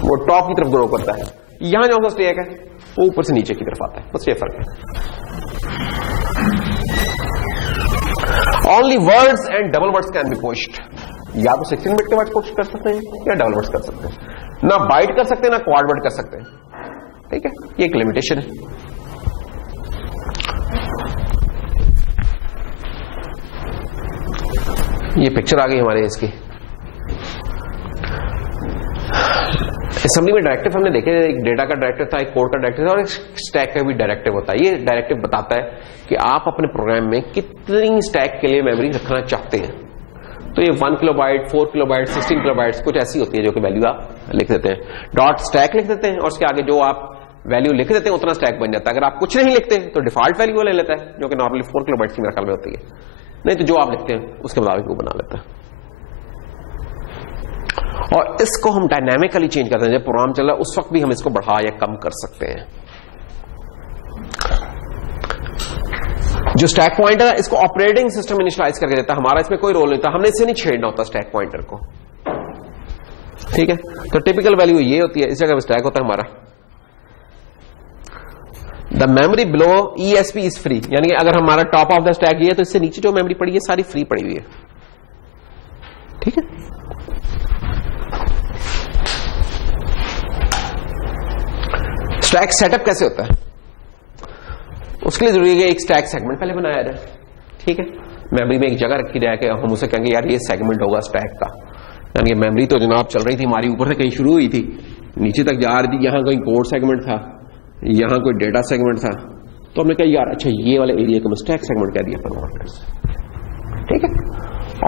वो टॉप की तरफ ग्रो करता है। यहां जो स्टैक है वो ऊपर से नीचे की तरफ आता है, बस ये फर्क है। Only words and double words can be pushed. या तो 16 बिट के वर्ड्स पुश कर सकते हैं या डबल वर्ड्स कर सकते हैं। ना बाइट कर सकते हैं ना क्वाड वर्ड कर सकते हैं, ठीक है, ये एक लिमिटेशन है। ये पिक्चर आ गई हमारे इसकी। असेंबली में डायरेक्टिव हमने देखे, एक डेटा का डायरेक्टिव था, एक कोड का डायरेक्टिव था और एक स्टैक का भी डायरेक्टिव होता है। ये डायरेक्टिव बताता है कि आप अपने प्रोग्राम में कितनी स्टैक के लिए मेमोरी रखना चाहते हैं। तो ये 1 किलोबाइट, 4 किलोबाइट, 16 किलोबाइट कुछ ऐसी होती है जो कि वैल्यू आप लिख देते हैं। डॉट स्टैक लिख देते हैं और उसके आगे जो आप वैल्यू लिख देते हैं उतना स्टैक बन जाता है। अगर आप कुछ नहीं लिखते तो डिफॉल्ट वैल्यू ले लेता है जो कि नॉर्मली 4 किलोबाइट की मेरे ख्याल में होती है। नहीं तो जो आप लिखते हैं उसके मुताबिक वो बना लेता है। और इसको हम डायनामिकली चेंज करते हैं। जब प्रोग्राम चल रहा है उस वक्त भी हम इसको बढ़ा या कम कर सकते हैं। जो स्टैक पॉइंटर है इसको ऑपरेटिंग सिस्टम इनिशियलाइज करके देता है, हमारा इसमें कोई रोल नहीं था, हमने इसे नहीं छेड़ना होता स्टैक पॉइंटर को, ठीक है। तो टिपिकल वैल्यू ये होती है, इस जगह स्टैक होता है हमारा। The memory below ESP is free, यानी कि अगर हमारा टॉप ऑफ द स्टैक ये है तो इससे नीचे जो मेमोरी पड़ी है सारी फ्री पड़ी हुई है, ठीक है। स्टैक सेटअप कैसे होता है? उसके लिए जरूरी है कि एक स्टैक सेगमेंट पहले बनाया जाए, ठीक है। मेमोरी में एक जगह रखी जाए कि हम उसे कहेंगे यार ये सेगमेंट होगा स्टैक का, यानी कि मेमोरी तो जनाब चल रही थी हमारी, ऊपर से कहीं शुरू हुई थी, नीचे तक जा रही थी, यहां कहीं कोड सेगमेंट था, यहां कोई डेटा सेगमेंट था, तो हमने कहा यार अच्छा ये वाले एरिया को मैं स्टैक सेगमेंट कह दिया पर, ठीक है।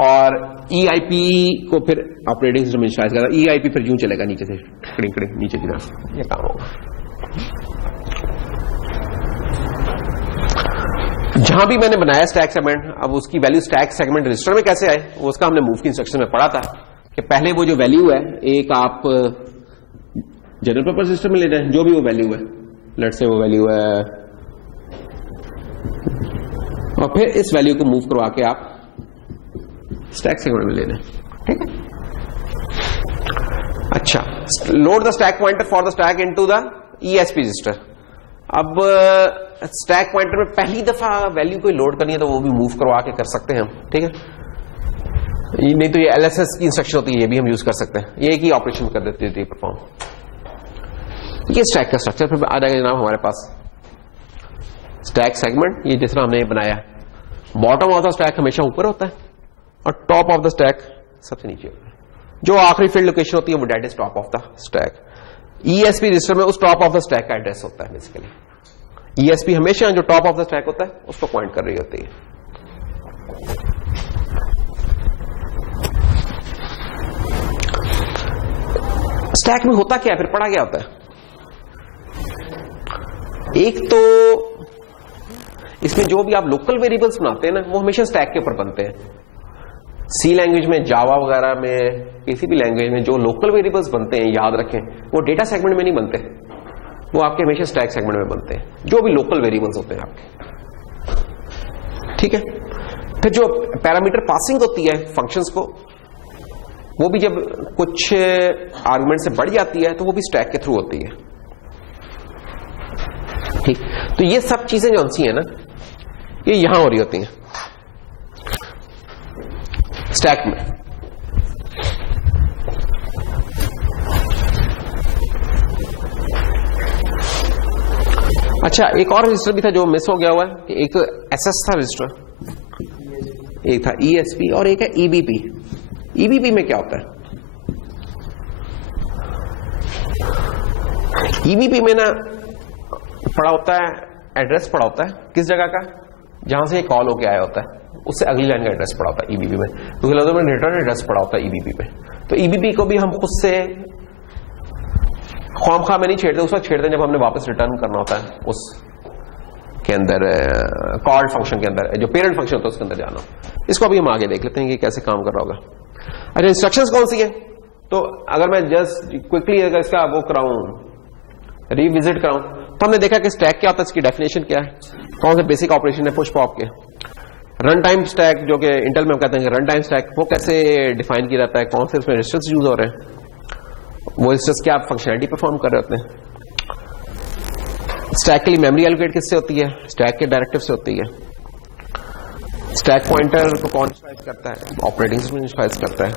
और EIP को फिर ऑपरेटिंग सिस्टम इनिशियलाइज करता है। EIP फिर यूं चलेगा नीचे से कड़िंग कड़िंग नीचे की तरफ, ये काम होगा। जहां भी मैंने बनाया स्टैक सेगमेंट, अब उसकी वैल्यू स्टैक सेगमेंट रजिस्टर में कैसे आए वो उसका हमने मूव की इंस्ट्रक्शन में पढ़ा था कि पहले वो जो वैल्यू है एक आप जनरल पर्पस रजिस्टर में ले जाए, जो भी वो वैल्यू है, लेट से वो वैल्यू है, और फिर इस वैल्यू को मूव करवा के आप स्टैक सेगमेंट में ले लें, ठीक है। अच्छा, load the stack pointer for the stack into the ESP register. अब स्टैक पॉइंटर में पहली दफा वैल्यू कोई लोड करनी है तो वो भी मूव करवा के कर सकते हैं हम, ठीक है। नहीं तो ये LSS की इंस्ट्रक्शन होती है, ये भी हम यूज कर सकते हैं, ये एक ही ऑपरेशन कर देती है परफॉर्म। ये स्टैक का स्ट्रक्चर फिर आ जाएगा जनाब हमारे पास। स्टैक सेगमेंट ये जिस तरह हमने बनाया, बॉटम ऑफ द स्टैक हमेशा ऊपर होता है और टॉप ऑफ द स्टैक सबसे नीचे होता है। जो आखिरी फील्ड लोकेशन होती है वो that is top of the stack. ESP register में उस टॉप ऑफ द स्टैक का एड्रेस होता है बेसिकली। ESP हमेशा जो टॉप ऑफ द स्टैक होता है उसको पॉइंट कर रही होती है। स्टैक में होता क्या है, फिर पढ़ा क्या होता है? एक तो इसमें जो भी आप लोकल वेरिएबल्स बनाते हैं ना वो हमेशा स्टैक के ऊपर बनते हैं। सी लैंग्वेज में, जावा वगैरह में, किसी भी लैंग्वेज में जो लोकल वेरिएबल्स बनते हैं, याद रखें, वो डेटा सेगमेंट में नहीं बनते, वो आपके हमेशा स्टैक सेगमेंट में बनते हैं, जो भी लोकल वेरिएबल्स होते हैं आपके। ठीक है। फिर जो पैरामीटर पासिंग होती है फंक्शंस को, वो भी जब कुछ आर्गुमेंट से बढ़ जाती है तो वो भी स्टैक के थ्रू होती है। ठीक। तो ये सब चीजें जो सी है ना, ये यहां हो रही होती हैं स्टैक में। अच्छा, एक और रजिस्टर भी था जो मिस हो गया हुआ है। एक तो एसएस था रजिस्टर, एक था ईएसपी और एक है ईबीपी। ईबीपी में क्या होता है? ईबीपी में ना पड़ा होता है एड्रेस, पड़ा होता है किस जगह का, जहां से कॉल होके आया होता है, उससे अगली लाइन का एड्रेस पड़ा होता है ईबीपी में। तो रिटर्न एड्रेस पड़ा होता है ईबीपी में। तो ईबीपी को भी हम खुद से ख्वामखा में नहीं छेड़ते, उस वक्त छेड़ते हैं जब हमने वापस रिटर्न करना होता है उस के अंदर, कॉल्ड फंक्शन के अंदर, जो पेरेंट फंक्शन होता है उसके अंदर जाना। इसको अभी हम आगे देख लेते हैं कि कैसे काम कर रहा होगा। अच्छा, इंस्ट्रक्शंस कौन सी है? तो अगर मैं जस्ट क्विकली अगर इसका वो कराऊं, रिविजिट कराऊं, तो हमने देखा कि स्टैक क्या होता है, इसकी डेफिनेशन क्या है, कौन से बेसिक ऑपरेशन है पुश पॉप के। रन टाइम स्टैक, जो कि इंटेल में हम कहते हैं रन टाइम स्टैक, वो कैसे डिफाइन किया जाता है, कौन से उसमें रजिस्टर्स यूज हो रहे हैं, वो रजिस्टर्स क्या फंक्शनलिटी परफॉर्म कर रहे होते हैं। स्टैक के लिए मेमोरी एलोकेट किससे होती है? स्टैक के डायरेक्टिव से होती है। स्टैक पॉइंटर को कौन इनिशियलाइज करता है? ऑपरेटिंग सिस्टम इनिशियलाइज करता है।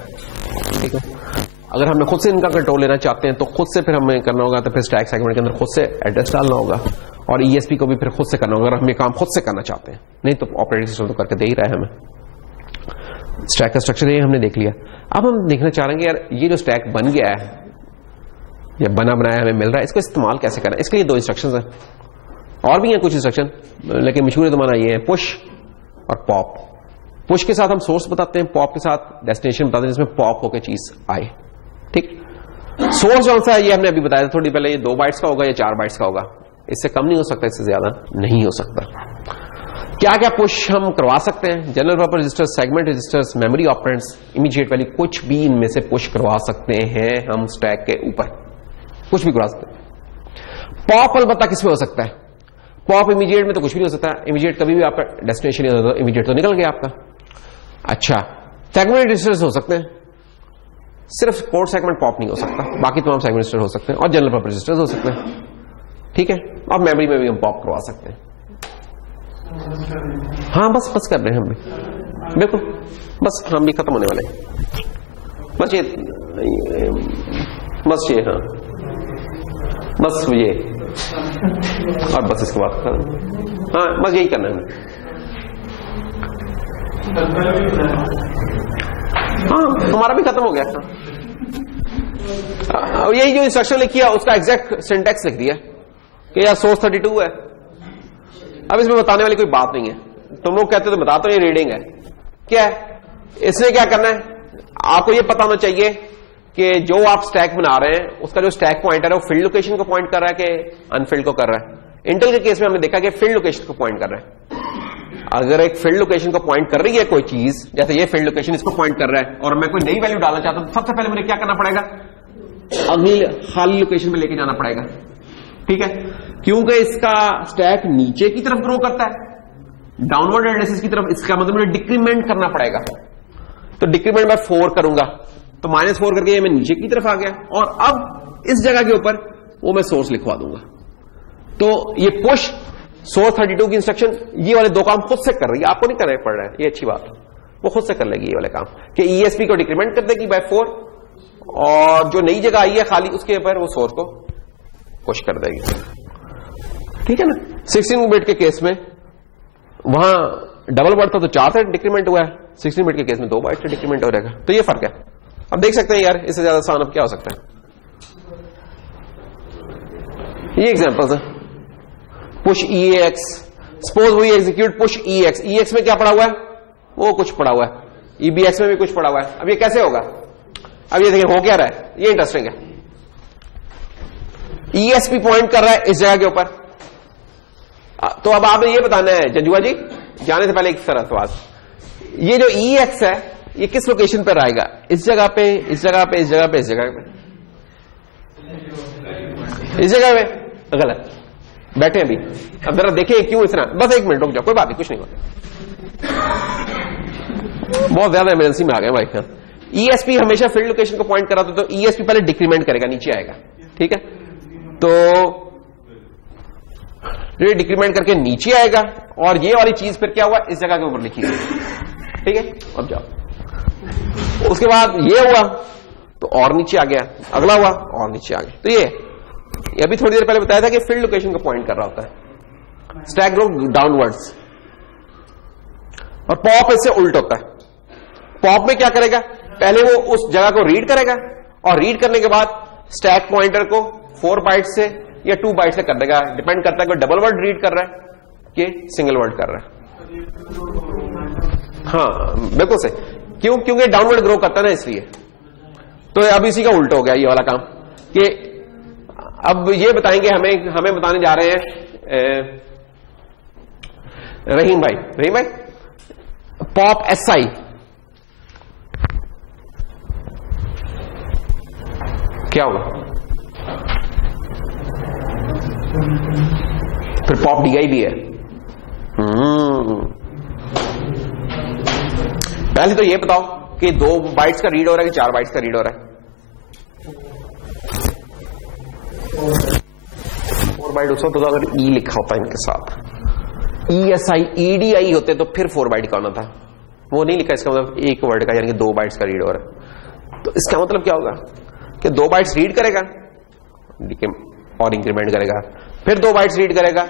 ठीक है। अगर हमने खुद से इनका कंट्रोल लेना चाहते हैं तो खुद से फिर हमें करना होगा, तो फिर स्टैक सेगमेंट के अंदर खुद से एड्रेस डालना होगा, और ईएसपी को भी फिर खुद से करना होगा अगर हम ये काम खुद से करना चाहते हैं, नहीं तो ऑपरेटिंग सिस्टम तो करके दे ही रहा है हमें। स्टैक का स्ट्रक्चर ये हमने देख लिया। अब हम देखना चाह रहे हैं कि यार ये जो स्टैक बन गया है या बना बनाया हमें मिल रहा है, इसको इस्तेमाल कैसे करना है। इसके लिए दो इंस्ट्रक्शंस हैं, और भी हैं कुछ इंस्ट्रक्शन, लेकिन मशहूर तुम्हारा ये है पुश और पॉप। पुश के साथ हम सोर्स बताते हैं, पॉप के साथ डेस्टिनेशन बताते हैं, जिसमें पॉप होकर चीज आए। ठीक। सोर्स कौन सा है ये हमने अभी बताया था थोड़ी पहले, ये 2 बाइट्स का होगा या 4 बाइट्स का होगा, इससे कम नहीं हो सकता, इससे ज्यादा नहीं हो सकता। क्या क्या पुश हम करवा सकते हैं? General purpose register, segment registers, memory operands, immediate value, कुछ भी इनमें से पुश करवा सकते हैं हम स्टैक के ऊपर, कुछ भी करवा सकते हैं। पॉप अलबत्ता किसमें हो सकता है? पॉप इमीडिएट में तो कुछ भी नहीं हो सकता, इमीडिएट कभी भी आपका डेस्टिनेशन इमीडिएट तो निकल गया आपका। अच्छा, सेगमेंट रजिस्टर्स हो सकते हैं, सिर्फ कोड सेगमेंट पॉप नहीं हो सकता, बाकी तमाम सेगमेंट रजिस्टर हो सकते हैं, और जनरल पर्पस रजिस्टर्स हो सकते हैं। ठीक है। और मेमोरी में भी हम पॉप करवा सकते हैं। हाँ, बस कर रहे हैं हम भी, बिल्कुल बस हम भी खत्म होने वाले हैं। बस ये हाँ, बस ये, और बस इसके बाद हाँ, बस यही करना है। हाँ, हमारा भी खत्म हो गया। यही जो इंस्ट्रक्शन लिखी है उसका एग्जैक्ट सिंटैक्स लिख दिया कि यार सोर्स 32 है। अब इसमें बताने वाली कोई बात नहीं है, तुम लोग कहते हो तो बताते हो, ये रीडिंग है। क्या है इसने क्या करना है? आपको ये पता होना चाहिए कि जो आप स्टैक बना रहे हैं उसका जो स्टैक पॉइंटर है वो फील्ड लोकेशन को पॉइंट कर रहा है कि अनफील्ड को कर रहा है। इंटेल के केस में हमने देखा कि फील्ड लोकेशन को पॉइंट कर रहा है। अगर एक फील्ड लोकेशन को पॉइंट कर रही है कोई चीज, जैसे ये फील्ड लोकेशन इसको पॉइंट कर रहा है, और मैं कोई नई वैल्यू डालना चाहता हूं, तो सबसे पहले मुझे क्या करना पड़ेगा? अगली खाली लोकेशन में लेके जाना पड़ेगा। ठीक है। क्योंकि इसका स्टैक नीचे की तरफ ग्रो करता है, डाउनवर्ड एड्रेसेस की तरफ, इसका मतलब मुझे डिक्रीमेंट करना पड़ेगा। तो डिक्रीमेंट मैं 4 करूंगा, तो -4 करके ये मैं नीचे की तरफ आ गया, और अब इस जगह के ऊपर वो मैं सोर्स लिखवा दूंगा। तो ये पुश सोर्स 32 की इंस्ट्रक्शन ये वाले 2 काम खुद से कर रही है, आपको नहीं करना पड़ रहा है, ये अच्छी बात है, वो खुद से कर लेगी ये वाले काम कि ईएसपी को डिक्रीमेंट कर देगी by 4, और जो नई जगह आई है खाली उसके ऊपर वो सोर्स को पुश कर देगी। ठीक है ना। 16 बिट के केस में वहां डबल वर्ड था तो 4 से डिक्रीमेंट हुआ है, 16 बिट के केस में 2 बाइट से डिक्रीमेंट हो जाएगा। तो ये फर्क है। अब देख सकते हैं यार, इससे ज्यादा आसान अब क्या हो सकता है। ये एग्जांपल्स है। Push EAX, suppose we execute push EX। EX में क्या पड़ा हुआ है? वो कुछ पड़ा हुआ है, EBX में भी कुछ पड़ा हुआ है। अब ये कैसे होगा? अब ये देखिए हो क्या रहा है, ये इंटरेस्टिंग है। ESP पॉइंट कर रहा है इस जगह के ऊपर। तो अब आपने ये बताना है जंजुआ जी, जाने से पहले एक सरल सवाल, ये जो EX है ये किस लोकेशन पर आएगा, इस जगह पे, इस जगह पे, इस जगह पे, इस जगह पे, इस जगह पे? गलत। बैठे अभी, अब जरा देखें क्यों इस तरह। बस 1 मिनट रुक जाओ, कोई बात नहीं, कुछ नहीं होता, बहुत ज्यादा इमरजेंसी में आ गए भाई। ईएसपी हमेशा फील्ड लोकेशन को पॉइंट कराता, तो ईएसपी पहले डिक्रीमेंट करेगा, नीचे आएगा, ठीक है। तो ये डिक्रीमेंट करके नीचे आएगा, और ये वाली चीज फिर क्या हुआ, इस जगह के ऊपर लिखी गई, ठीक है। अब जाओ, उसके बाद ये हुआ तो और नीचे आ गया, अगला हुआ और नीचे आ गया। तो ये अभी थोड़ी देर पहले बताया था कि फील्ड लोकेशन को पॉइंट कर रहा होता है। स्टैक ग्रो डाउनवर्ड्स, और पॉप इससे उल्ट होता है। पॉप में क्या करेगा, पहले वो उस जगह को रीड करेगा, और रीड करने के बाद स्टैक पॉइंटर को 4 बाइट से या 2 बाइट से कर देगा, डिपेंड करता है कि डबल वर्ड रीड कर रहा है कि सिंगल वर्ड कर रहा है। हाँ बिल्कुल सही, क्यों, क्योंकि डाउनवर्ड ग्रो करता है ना, इसलिए। तो अब इसी का उल्टा हो गया ये वाला काम, कि अब ये बताएंगे हमें बताने जा रहे हैं रहीम भाई, पॉप एसआई क्या होगा, फिर पॉप डीआई भी है। पहले तो ये बताओ कि 2 बाइट्स का रीड हो रहा है कि 4 बाइट्स का रीड हो रहा है? 4 बाइट उस वक्त होता अगर ई लिखा होता इनके साथ, ESI EDI होते तो फिर 4 बाइट का होना था, वो नहीं लिखा। इसका मतलब एक वर्ड का, यानी कि 2 बाइट्स का रीड हो रहा है। तो इसका मतलब क्या होगा कि 2 बाइट्स रीड करेगा और इंक्रीमेंट करेगा, फिर 2 बाइट्स रीड करेगा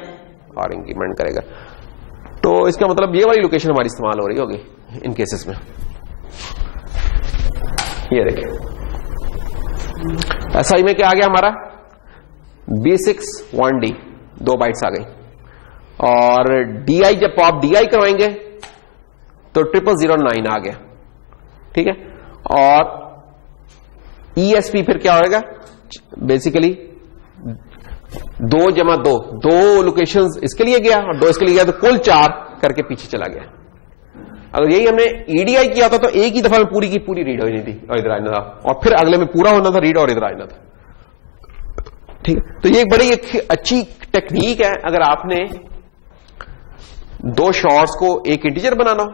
और इंक्रीमेंट करेगा। तो इसका मतलब ये वाली लोकेशन हमारी इस्तेमाल हो रही होगी इन केसेस में। ये देखिए एसआई में क्या आ गया हमारा, B6 1D 2 बाइट्स आ गई, और DI जब पॉप DI करवाएंगे तो 0009 आ गया, ठीक है। और ESP फिर क्या होगा, बेसिकली 2 जमा 2 लोकेशंस इसके लिए गया और 2 इसके लिए गया, तो कुल 4 करके पीछे चला गया। अगर यही हमने EDI किया था तो एक ही दफा में पूरी की पूरी रीड हो नहीं थी और इधर आना था, और फिर अगले में पूरा होना था रीड और इधर आना था, ठीक है। तो ये एक बड़ी अच्छी टेक्निक है। अगर आपने 2 शॉर्ट्स को एक इंटीजर बनाना हो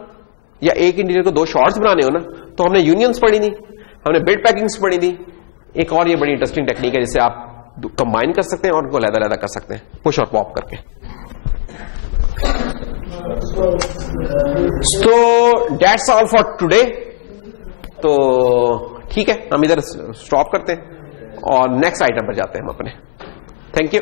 या एक इंटीजर को 2 शॉर्ट्स बनाने हो ना, तो हमने यूनियंस पढ़ी थी, हमने बिट पैकिंग्स पढ़ी थी। एक और ये बड़ी इंटरेस्टिंग टेक्निक है जिससे आप कंबाइन कर सकते हैं और उनको अलग-अलग कर सकते हैं, पुश और पॉप करके। तो दैट्स ऑल फॉर टुडे। तो ठीक है, हम इधर स्टॉप करते हैं और नेक्स्ट आइटम पर जाते हैं हम अपने। Thank you.